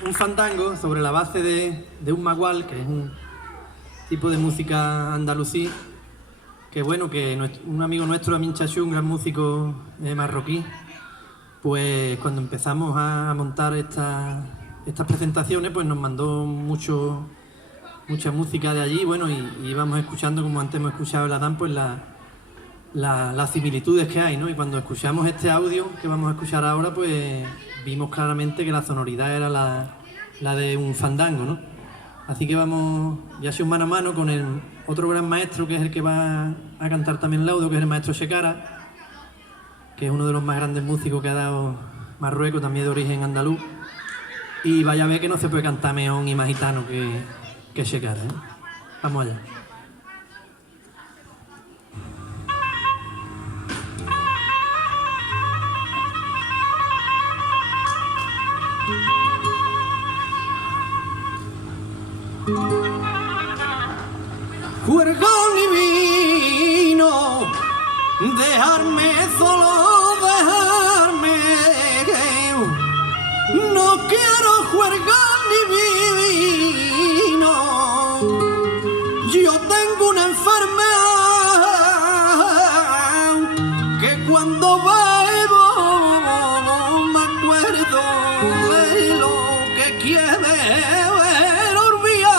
un fandango sobre la base de un magual, que es un tipo de música andalusí, que bueno, que un amigo nuestro, Amin Chachou, un gran músico marroquí, pues cuando empezamos a montar estas presentaciones, pues nos mandó mucha música de allí, bueno, y íbamos escuchando, como antes hemos escuchado en la Dan, pues las similitudes que hay, ¿no? Y cuando escuchamos este audio que vamos a escuchar ahora, pues vimos claramente que la sonoridad era la de un fandango, ¿no? Así que vamos, ya sea un mano a mano con el otro gran maestro, que es el que va a cantar también el audio, que es el maestro Shekara, que es uno de los más grandes músicos que ha dado Marruecos, también de origen andaluz. Y vaya a ver que no se puede cantar mejor ni más gitano que Shekara, ¿eh? Vamos allá. Juergón y vino, dejarme solo, dejarme. No quiero juergón ni vino. Yo tengo una enfermedad que cuando bebo me acuerdo de lo que quiero olvidar.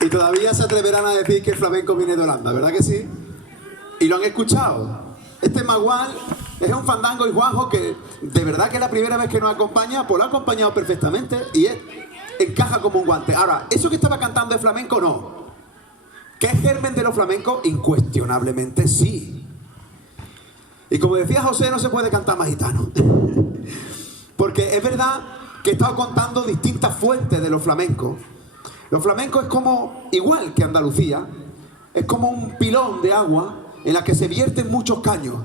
Y todavía se atreverán a decir que el flamenco viene de Holanda, ¿verdad que sí? Y lo han escuchado. Este magual es un fandango y guajo que de verdad que es la primera vez que nos acompaña, pues lo ha acompañado perfectamente y encaja como un guante. Ahora, eso que estaba cantando es flamenco, no. ¿Que es germen de los flamencos? Incuestionablemente sí. Y como decía José, no se puede cantar más gitano. Porque es verdad que he estado contando distintas fuentes de los flamencos. Los flamencos es como, igual que Andalucía, es como un pilón de agua en la que se vierten muchos caños.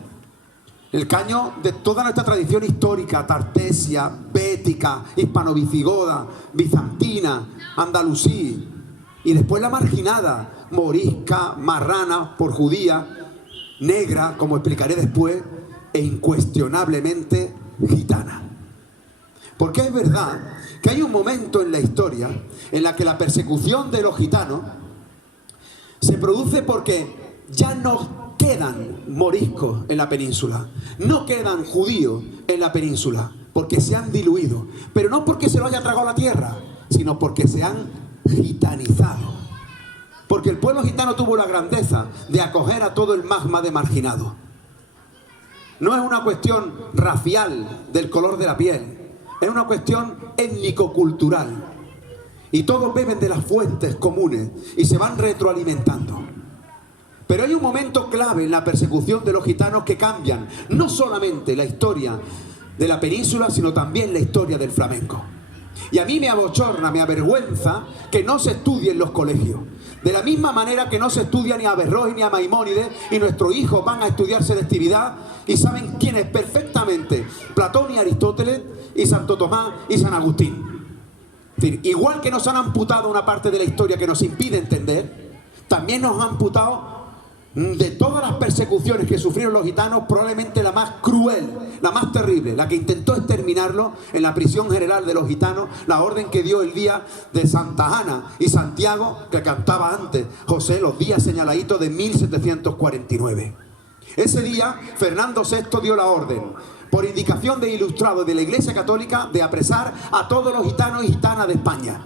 El caño de toda nuestra tradición histórica, tartesia, bética, hispano-visigoda, bizantina, andalusí. Y después la marginada, morisca, marrana, por judía, negra, como explicaré después, e incuestionablemente gitana. Porque es verdad que hay un momento en la historia en la que la persecución de los gitanos se produce porque ya no quedan moriscos en la península, no quedan judíos en la península, porque se han diluido, pero no porque se lo haya tragado la tierra, sino porque se han gitanizado. Porque el pueblo gitano tuvo la grandeza de acoger a todo el magma de marginado. No es una cuestión racial del color de la piel, es una cuestión étnico-cultural. Y todos beben de las fuentes comunes y se van retroalimentando. Pero hay un momento clave en la persecución de los gitanos que cambian no solamente la historia de la península, sino también la historia del flamenco. Y a mí me abochorna, me avergüenza que no se estudie en los colegios. De la misma manera que no se estudia ni a Averroes ni a Maimónides, y nuestros hijos van a estudiar selectividad y saben quién es perfectamente Platón y Aristóteles y Santo Tomás y San Agustín. Es decir, igual que nos han amputado una parte de la historia que nos impide entender, también nos han amputado de todas las persecuciones que sufrieron los gitanos, probablemente la más cruel, la más terrible, la que intentó exterminarlo en la prisión general de los gitanos, la orden que dio el día de Santa Ana y Santiago, que cantaba antes José, los días señaladitos de 1749. Ese día Fernando VI dio la orden, por indicación de ilustrados de la Iglesia Católica, de apresar a todos los gitanos y gitanas de España,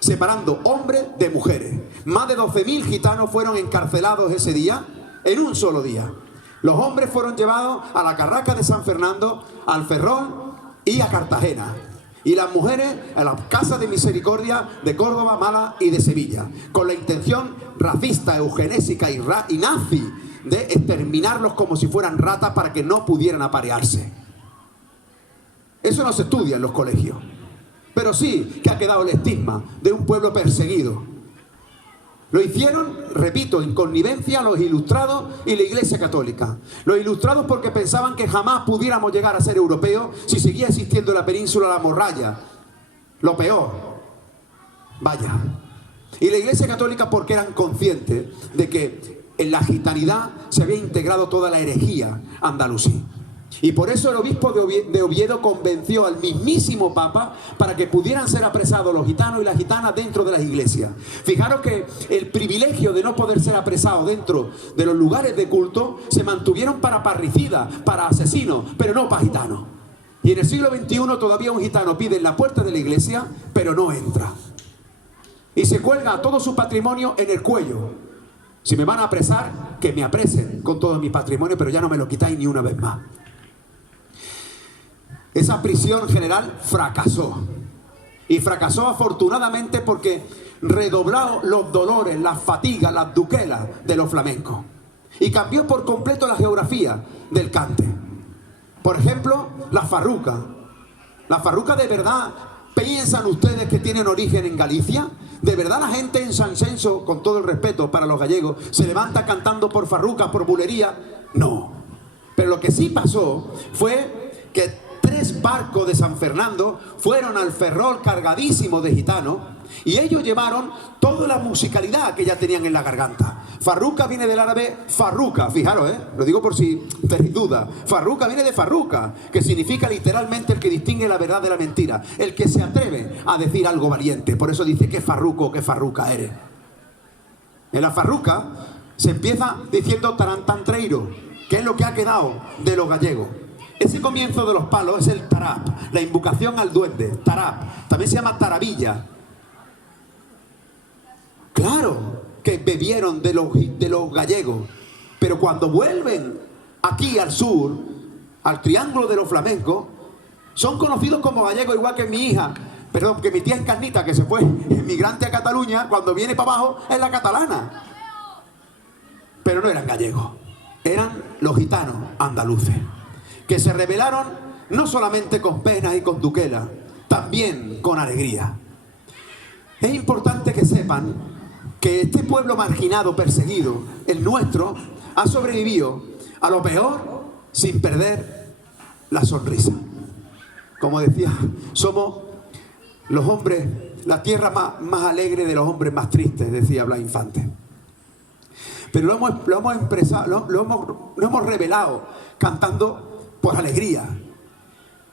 separando hombres de mujeres. Más de 12.000 gitanos fueron encarcelados ese día, en un solo día. Los hombres fueron llevados a la Carraca de San Fernando, al Ferrol y a Cartagena. Y las mujeres a las casas de misericordia de Córdoba, Málaga y de Sevilla, con la intención racista, eugenésica y nazi de exterminarlos como si fueran ratas para que no pudieran aparearse. Eso no se estudia en los colegios. Pero sí que ha quedado el estigma de un pueblo perseguido. Lo hicieron, repito, en connivencia los ilustrados y la Iglesia Católica. Los ilustrados porque pensaban que jamás pudiéramos llegar a ser europeos si seguía existiendo en la península la morralla. Lo peor. Vaya. Y la Iglesia Católica porque eran conscientes de que en la gitanidad se había integrado toda la herejía andalusí. Y por eso el obispo de Oviedo convenció al mismísimo Papa para que pudieran ser apresados los gitanos y las gitanas dentro de las iglesias. Fijaros que el privilegio de no poder ser apresados dentro de los lugares de culto se mantuvieron para parricidas, para asesinos, pero no para gitanos. Y en el siglo XXI todavía un gitano pide en la puerta de la iglesia, pero no entra. Y se cuelga todo su patrimonio en el cuello. Si me van a apresar, que me apresen con todo mi patrimonio, pero ya no me lo quitáis ni una vez más. Esa prisión general fracasó. Y fracasó afortunadamente porque redobló los dolores, las fatigas, las duquelas de los flamencos. Y cambió por completo la geografía del cante. Por ejemplo, la farruca. La farruca, ¿de verdad piensan ustedes que tienen origen en Galicia? ¿De verdad la gente en San Censo, con todo el respeto para los gallegos, se levanta cantando por farruca, por bulería? No. Pero lo que sí pasó fue que 3 barcos de San Fernando fueron al Ferrol cargadísimos de gitanos y ellos llevaron toda la musicalidad que ya tenían en la garganta. Farruca viene del árabe farruca, fijaros, lo digo por si tenéis duda. Farruca viene de farruca, que significa literalmente el que distingue la verdad de la mentira, el que se atreve a decir algo valiente. Por eso dice qué farruco, qué farruca eres. En la farruca se empieza diciendo tarantantreiro, que es lo que ha quedado de los gallegos. Ese comienzo de los palos es el tarap, la invocación al duende, tarap. También se llama taravilla. Claro que bebieron de los gallegos, pero cuando vuelven aquí al sur, al triángulo de los flamencos, son conocidos como gallegos, igual que mi hija, perdón, que mi tía Encarnita, que se fue inmigrante a Cataluña, cuando viene para abajo es la catalana. Pero no eran gallegos, eran los gitanos andaluces, que se rebelaron no solamente con penas y con duquelas, también con alegría. Es importante que sepan que este pueblo marginado, perseguido, el nuestro, ha sobrevivido a lo peor sin perder la sonrisa. Como decía, somos los hombres, la tierra más alegre de los hombres más tristes, decía Blas Infante. Pero lo hemos revelado cantando por alegría.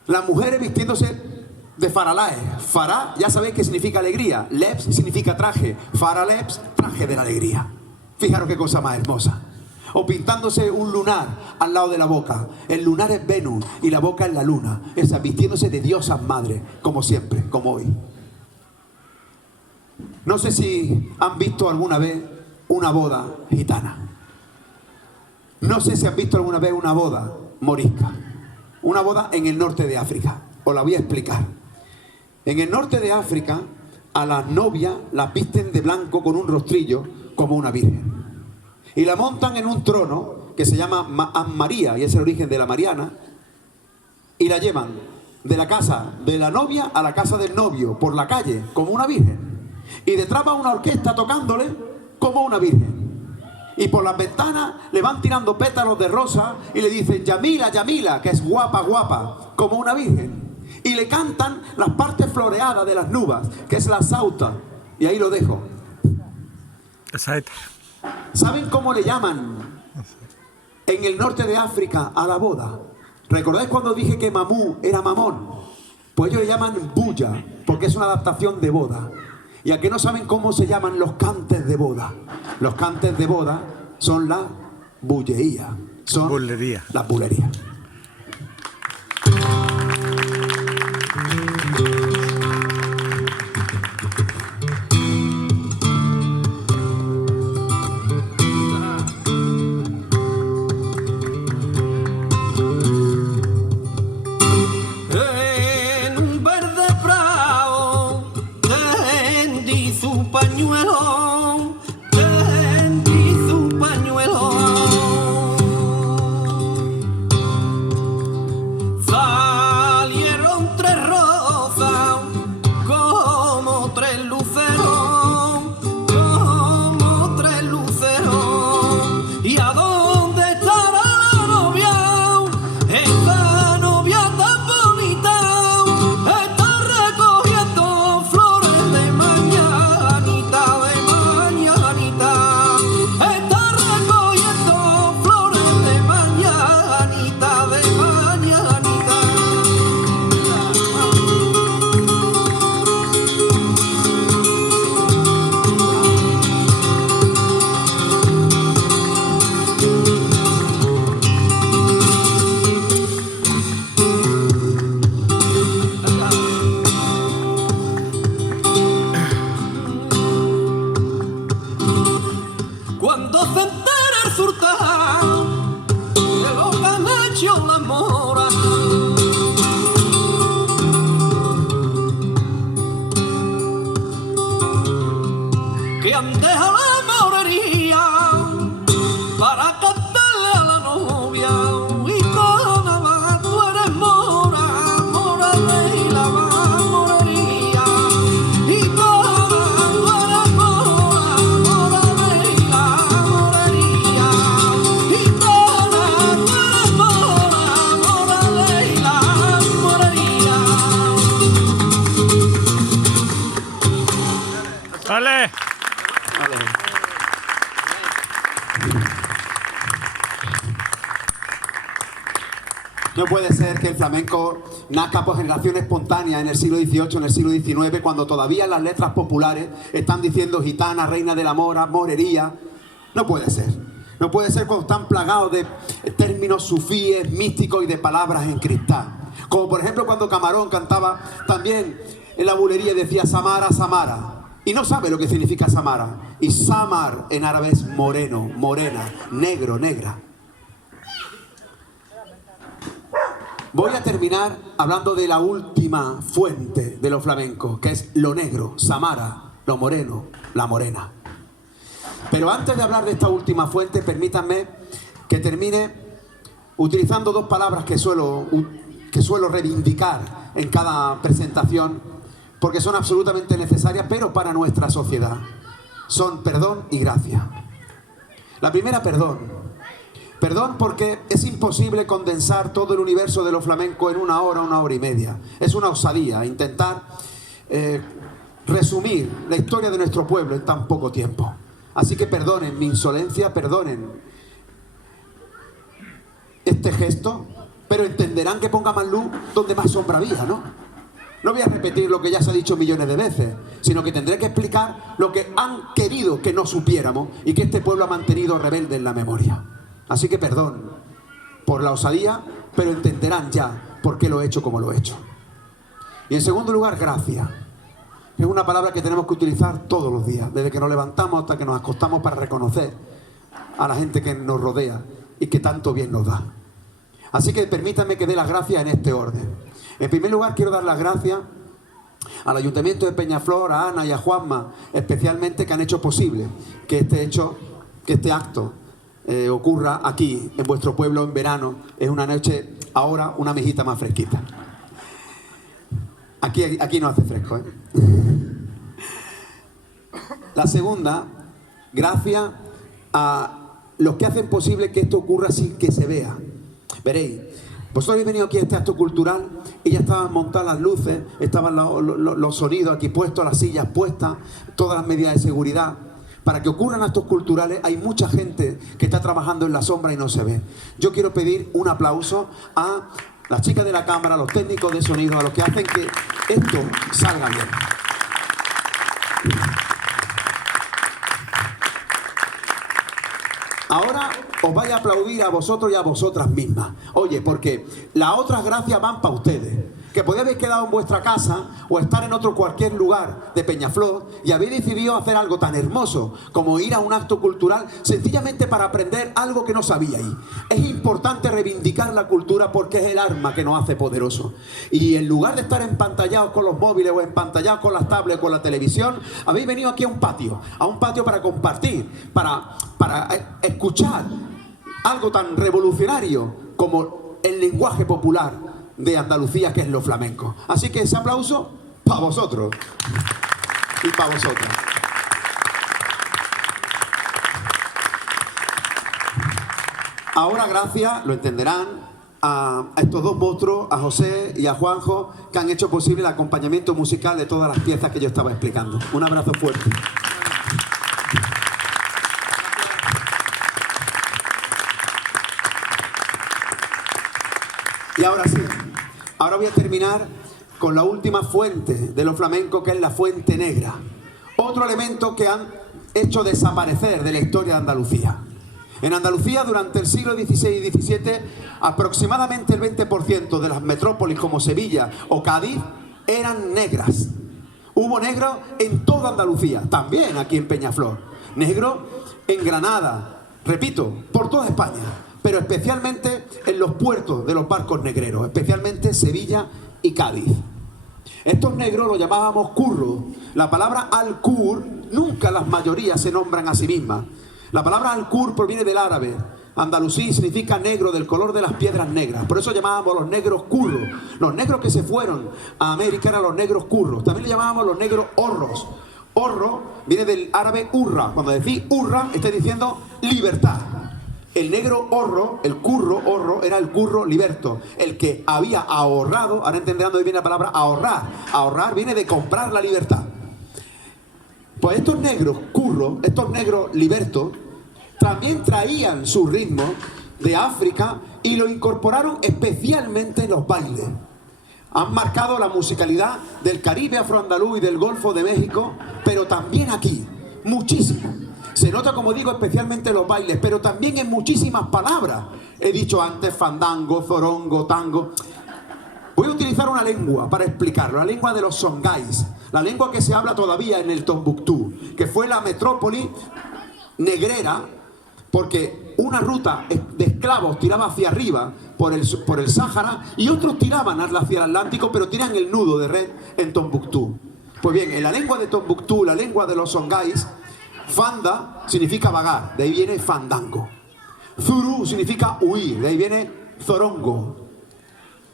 Las mujeres vistiéndose de Faralae. Fará, ya sabéis que significa alegría. Leps significa traje. Faraleps, traje de la alegría. Fijaros qué cosa más hermosa. O pintándose un lunar al lado de la boca. El lunar es Venus y la boca es la luna. Esa, vistiéndose de diosas madres, como siempre, como hoy. No sé si han visto alguna vez una boda gitana. No sé si han visto alguna vez una boda morisca. Una boda en el norte de África. Os la voy a explicar. En el norte de África, a las novias las visten de blanco con un rostrillo como una virgen. Y la montan en un trono que se llama María, y es el origen de la Mariana, y la llevan de la casa de la novia a la casa del novio, por la calle, como una virgen. Y detrás va una orquesta tocándole como una virgen. Y por las ventanas le van tirando pétalos de rosa y le dicen Yamila, Yamila, que es guapa, guapa, como una virgen. Y le cantan las partes floreadas de las nubes, que es la sauta. Y ahí lo dejo. ¿Saben cómo le llaman en el norte de África a la boda? ¿Recordáis cuando dije que mamú era mamón? Pues ellos le llaman bulla, porque es una adaptación de boda. ¿Y a qué no saben cómo se llaman los cantes de boda? Los cantes de boda son la bullería, son las bulerías. ¡Vale! No puede ser que el flamenco nazca por generación espontánea en el siglo XVIII, en el siglo XIX, cuando todavía las letras populares están diciendo gitana, reina de la mora, morería. No puede ser. No puede ser cuando están plagados de términos sufíes, místicos y de palabras en cristal. Como por ejemplo cuando Camarón cantaba también en la bulería y decía Samara, Samara. Y no sabe lo que significa Samara. Y Samar en árabe es moreno, morena, negro, negra. Voy a terminar hablando de la última fuente de los flamencos, que es lo negro, Samara, lo moreno, la morena. Pero antes de hablar de esta última fuente, permítanme que termine utilizando dos palabras que suelo reivindicar en cada presentación, porque son absolutamente necesarias, pero para nuestra sociedad. Son perdón y gracia. La primera, perdón. Perdón porque es imposible condensar todo el universo de lo flamenco en una hora y media. Es una osadía intentar resumir la historia de nuestro pueblo en tan poco tiempo. Así que perdonen mi insolencia, perdonen este gesto, pero entenderán que ponga más luz donde más sombra había, ¿no? No voy a repetir lo que ya se ha dicho millones de veces, sino que tendré que explicar lo que han querido que no supiéramos y que este pueblo ha mantenido rebelde en la memoria. Así que perdón por la osadía, pero entenderán ya por qué lo he hecho como lo he hecho. Y en segundo lugar, gracia. Es una palabra que tenemos que utilizar todos los días, desde que nos levantamos hasta que nos acostamos, para reconocer a la gente que nos rodea y que tanto bien nos da. Así que permítanme que dé las gracias en este orden. En primer lugar, quiero dar las gracias al Ayuntamiento de Peñaflor, a Ana y a Juanma, especialmente, que han hecho posible que este acto ocurra aquí, en vuestro pueblo, en verano, en una noche, ahora, una mejita más fresquita. Aquí no hace fresco, ¿eh? La segunda, gracias a los que hacen posible que esto ocurra sin que se vea. Veréis, vosotros habéis venido aquí a este acto cultural y ya estaban montadas las luces, estaban los sonidos aquí puestos, las sillas puestas, todas las medidas de seguridad. Para que ocurran actos culturales hay mucha gente que está trabajando en la sombra y no se ve. Yo quiero pedir un aplauso a las chicas de la cámara, a los técnicos de sonido, a los que hacen que esto salga bien. Ahora os vais a aplaudir a vosotros y a vosotras mismas. Oye, porque las otras gracias van para ustedes. Que podéis haber quedado en vuestra casa o estar en otro cualquier lugar de Peñaflor y habéis decidido hacer algo tan hermoso como ir a un acto cultural sencillamente para aprender algo que no sabíais. Es importante reivindicar la cultura porque es el arma que nos hace poderosos. Y en lugar de estar empantallados con los móviles o empantallados con las tablets o con la televisión, habéis venido aquí a un patio para compartir, para escuchar algo tan revolucionario como el lenguaje popular de Andalucía, que es lo flamenco. Así que ese aplauso para vosotros y para vosotras. Ahora, gracias, lo entenderán, a estos dos monstruos, a José y a Juanjo, que han hecho posible el acompañamiento musical de todas las piezas que yo estaba explicando. Un abrazo fuerte. Y ahora sí, ahora voy a terminar con la última fuente de los flamencos, que es la fuente negra. Otro elemento que han hecho desaparecer de la historia de Andalucía. En Andalucía, durante el siglo XVI y XVII, aproximadamente el 20% de las metrópolis como Sevilla o Cádiz eran negras. Hubo negros en toda Andalucía, también aquí en Peñaflor. Negro en Granada, repito, por toda España, pero especialmente en los puertos de los barcos negreros, especialmente Sevilla y Cádiz. Estos negros los llamábamos curros. La palabra al-kur, nunca las mayorías se nombran a sí mismas. La palabra al-kur proviene del árabe. Andalusí significa negro, del color de las piedras negras. Por eso llamábamos los negros curros. Los negros que se fueron a América eran los negros curros. También le llamábamos los negros horros. Horro viene del árabe hurra. Cuando decís hurra, estáis diciendo libertad. El negro horro, el curro horro, era el curro liberto, el que había ahorrado. Ahora entenderán de dónde viene la palabra ahorrar. Ahorrar viene de comprar la libertad. Pues estos negros curros, estos negros libertos, también traían su ritmo de África y lo incorporaron especialmente en los bailes. Han marcado la musicalidad del Caribe afroandaluz y del Golfo de México, pero también aquí, muchísimo. Se nota, como digo, especialmente en los bailes, pero también en muchísimas palabras. He dicho antes fandango, zorongo, tango. Voy a utilizar una lengua para explicarlo, la lengua de los songhais, la lengua que se habla todavía en el Tombuctú, que fue la metrópoli negrera, porque una ruta de esclavos tiraba hacia arriba por el Sáhara y otros tiraban hacia el Atlántico, pero tiran el nudo de red en Tombuctú. Pues bien, en la lengua de Tombuctú, la lengua de los songhais, fanda significa vagar, de ahí viene fandango. Zuru significa huir, de ahí viene zorongo.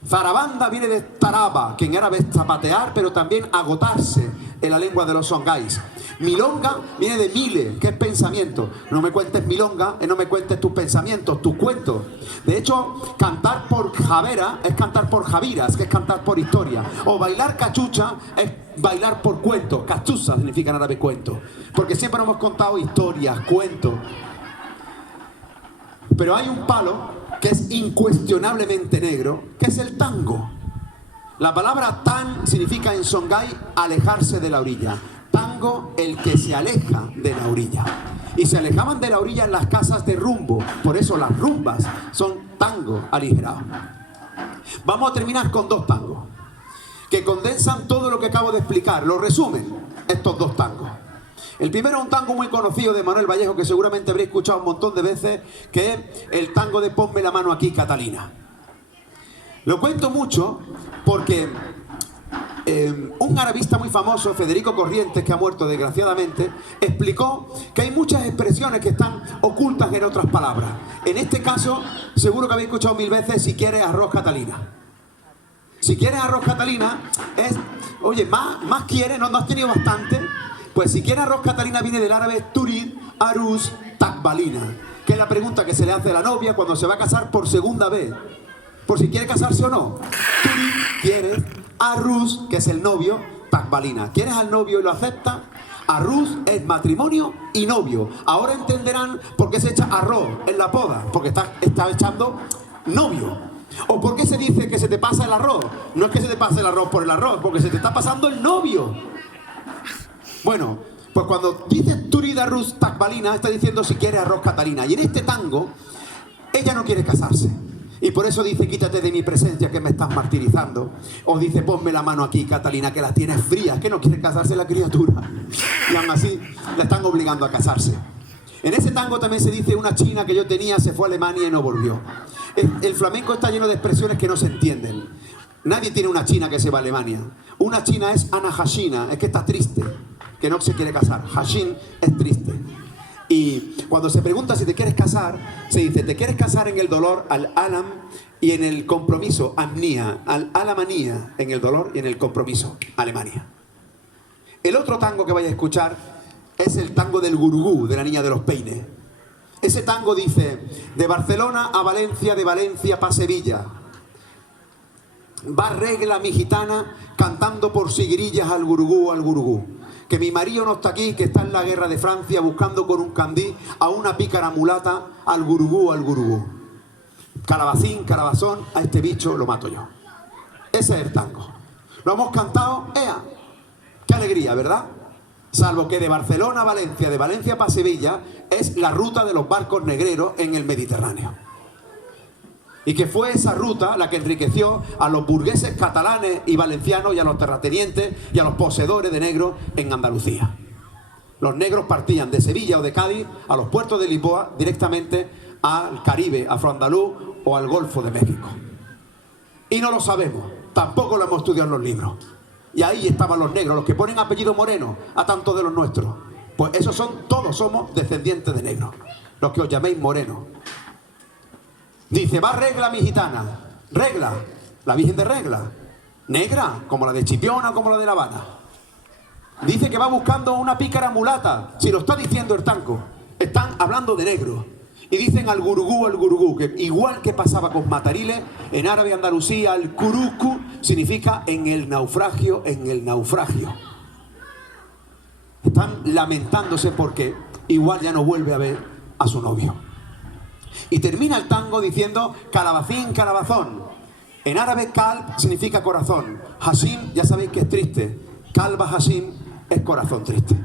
Zarabanda viene de taraba, que en árabe es zapatear, pero también agotarse en la lengua de los songhais. Milonga viene de mile, que es pensamiento. No me cuentes milonga, no me cuentes tus pensamientos, tus cuentos. De hecho, cantar por javera es cantar por javiras, que es cantar por historia. O bailar cachucha es bailar por cuentos. Cachuza significa en árabe cuento. Porque siempre nos hemos contado historias, cuentos. Pero hay un palo que es incuestionablemente negro, que es el tango. La palabra tan significa en Songhai alejarse de la orilla. Tango, el que se aleja de la orilla. Y se alejaban de la orilla en las casas de rumbo. Por eso las rumbas son tango aligerado. Vamos a terminar con dos tangos que condensan todo lo que acabo de explicar. Lo resumen estos dos tangos. El primero es un tango muy conocido de Manuel Vallejo, que seguramente habréis escuchado un montón de veces, que es el tango de Ponme la mano aquí, Catalina. Lo cuento mucho porque un arabista muy famoso, Federico Corrientes, que ha muerto desgraciadamente, explicó que hay muchas expresiones que están ocultas en otras palabras. En este caso, seguro que habéis escuchado 1000 veces, si quieres arroz, Catalina. Si quieres arroz, Catalina, es, oye, más quieres, no has tenido bastante. Pues si quieres arroz, Catalina viene del árabe turid, aruz, takbalina, que es la pregunta que se le hace a la novia cuando se va a casar por segunda vez, por si quiere casarse o no. Turid, quieres, aruz, que es el novio, takbalina. ¿Quieres al novio y lo acepta? Aruz es matrimonio y novio. Ahora entenderán por qué se echa arroz en la poda, porque está echando novio. ¿O por qué se dice que se te pasa el arroz? No es que se te pase el arroz por el arroz, porque se te está pasando el novio. Bueno, pues cuando dice Turid Aruz Takbalina, está diciendo si quiere arroz, Catalina. Y en este tango, ella no quiere casarse. Y por eso dice, quítate de mi presencia que me estás martirizando. O dice, ponme la mano aquí, Catalina, que la tienes fría, que no quiere casarse la criatura. Y aún así, la están obligando a casarse. En ese tango también se dice, una china que yo tenía se fue a Alemania y no volvió. El flamenco está lleno de expresiones que no se entienden. Nadie tiene una china que se va a Alemania. Una china es Ana Hashina, es que está triste, que no se quiere casar. Hashin es triste. Y cuando se pregunta si te quieres casar, se dice, ¿te quieres casar en el dolor, al-alam, y en el compromiso, amnía, al-alamanía, en el dolor y en el compromiso, Alemania? El otro tango que vais a escuchar es el tango del gurugú, de la niña de los peines. Ese tango dice, de Barcelona a Valencia, de Valencia pa' Sevilla, va regla mi gitana cantando por siguirillas al gurugú, que mi marido no está aquí, que está en la guerra de Francia buscando con un candí a una pícara mulata al gurugú. Calabacín, calabazón, a este bicho lo mato yo. Ese es el tango. Lo hemos cantado, ¡ea! ¡Qué alegría!, ¿verdad? Salvo que de Barcelona a Valencia, de Valencia para Sevilla, es la ruta de los barcos negreros en el Mediterráneo. Y que fue esa ruta la que enriqueció a los burgueses catalanes y valencianos y a los terratenientes y a los poseedores de negros en Andalucía. Los negros partían de Sevilla o de Cádiz a los puertos de Lisboa directamente al Caribe, afroandaluz o al Golfo de México. Y no lo sabemos, tampoco lo hemos estudiado en los libros. Y ahí estaban los negros, los que ponen apellido Moreno a tantos de los nuestros. Pues esos son, todos somos descendientes de negros, los que os llaméis morenos. Dice, va regla mi gitana, regla, la Virgen de Regla, negra, como la de Chipiona, como la de La Habana. Dice que va buscando una pícara mulata, si lo está diciendo el tango, están hablando de negro. Y dicen al gurugú, que igual que pasaba con Matariles, en árabe Andalucía, el curucu significa en el naufragio, en el naufragio. Están lamentándose porque igual ya no vuelve a ver a su novio. Y termina el tango diciendo calabacín, calabazón. En árabe kalb significa corazón. Hashim, ya sabéis que es triste. Kalba Hashim es corazón triste.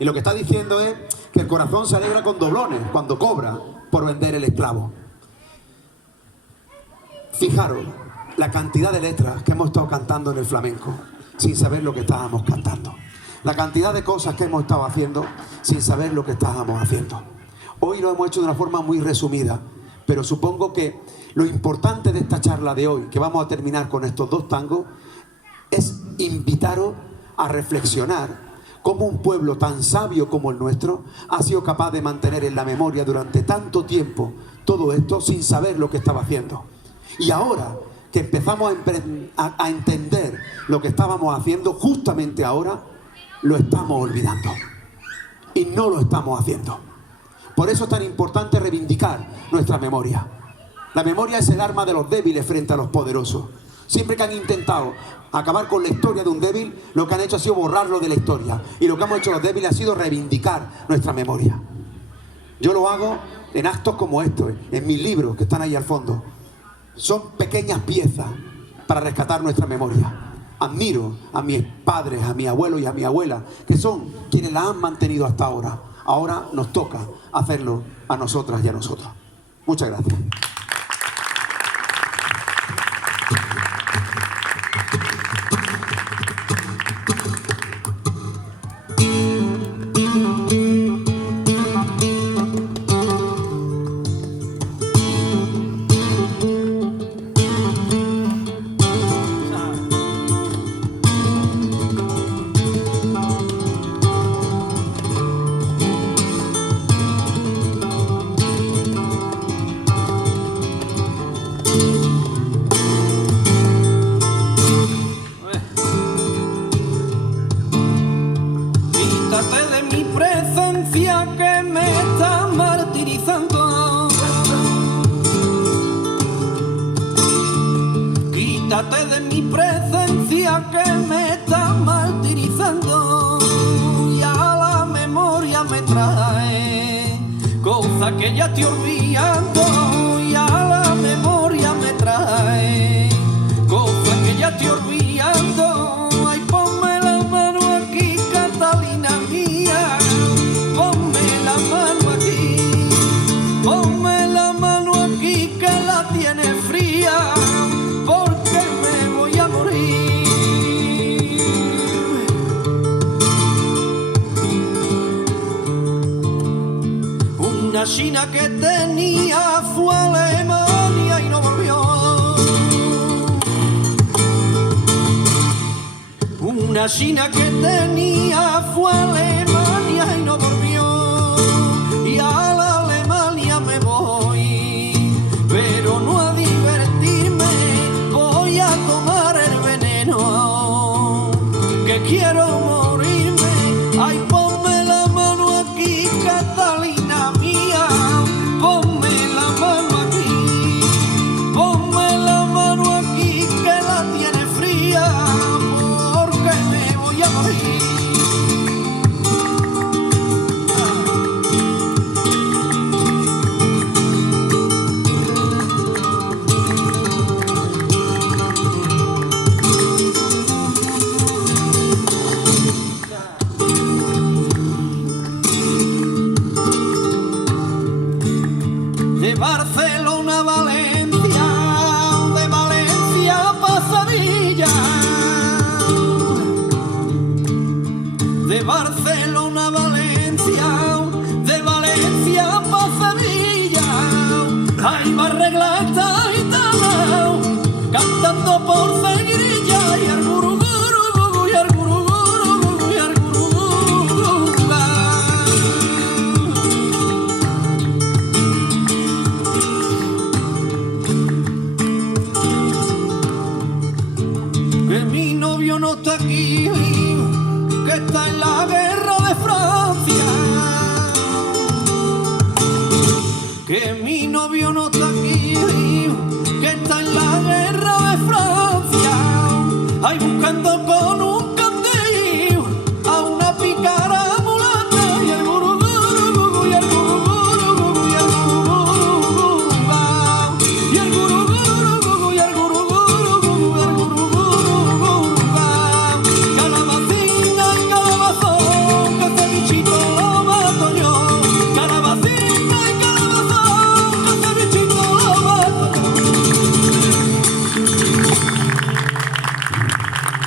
Y lo que está diciendo es que el corazón se alegra con doblones cuando cobra por vender el esclavo. Fijaros la cantidad de letras que hemos estado cantando en el flamenco sin saber lo que estábamos cantando. La cantidad de cosas que hemos estado haciendo sin saber lo que estábamos haciendo. Hoy lo hemos hecho de una forma muy resumida, pero supongo que lo importante de esta charla de hoy, que vamos a terminar con estos dos tangos, es invitaros a reflexionar cómo un pueblo tan sabio como el nuestro ha sido capaz de mantener en la memoria durante tanto tiempo todo esto sin saber lo que estaba haciendo. Y ahora que empezamos a entender lo que estábamos haciendo, justamente ahora lo estamos olvidando y no lo estamos haciendo. Por eso es tan importante reivindicar nuestra memoria. La memoria es el arma de los débiles frente a los poderosos. Siempre que han intentado acabar con la historia de un débil, lo que han hecho ha sido borrarlo de la historia. Y lo que hemos hecho los débiles ha sido reivindicar nuestra memoria. Yo lo hago en actos como estos, en mis libros que están ahí al fondo. Son pequeñas piezas para rescatar nuestra memoria. Admiro a mis padres, a mi abuelo y a mi abuela, que son quienes la han mantenido hasta ahora. Ahora nos toca hacerlo a nosotras y a nosotros. Muchas gracias. Quítate de mi presencia que me está martirizando. Quítate de mi presencia que me está martirizando. Y a la memoria me trae cosas que ya estoy olvidando. Y a la memoria me trae cosas que ya estoy olvidando. Ay, ponme la mano aquí, Catalina mía. Ponme la mano aquí. Ponme la mano aquí que la tiene fría. Porque me voy a morir. Una china que tenía fue a Alemania y no volvió. Una china que tenía fue a Alemania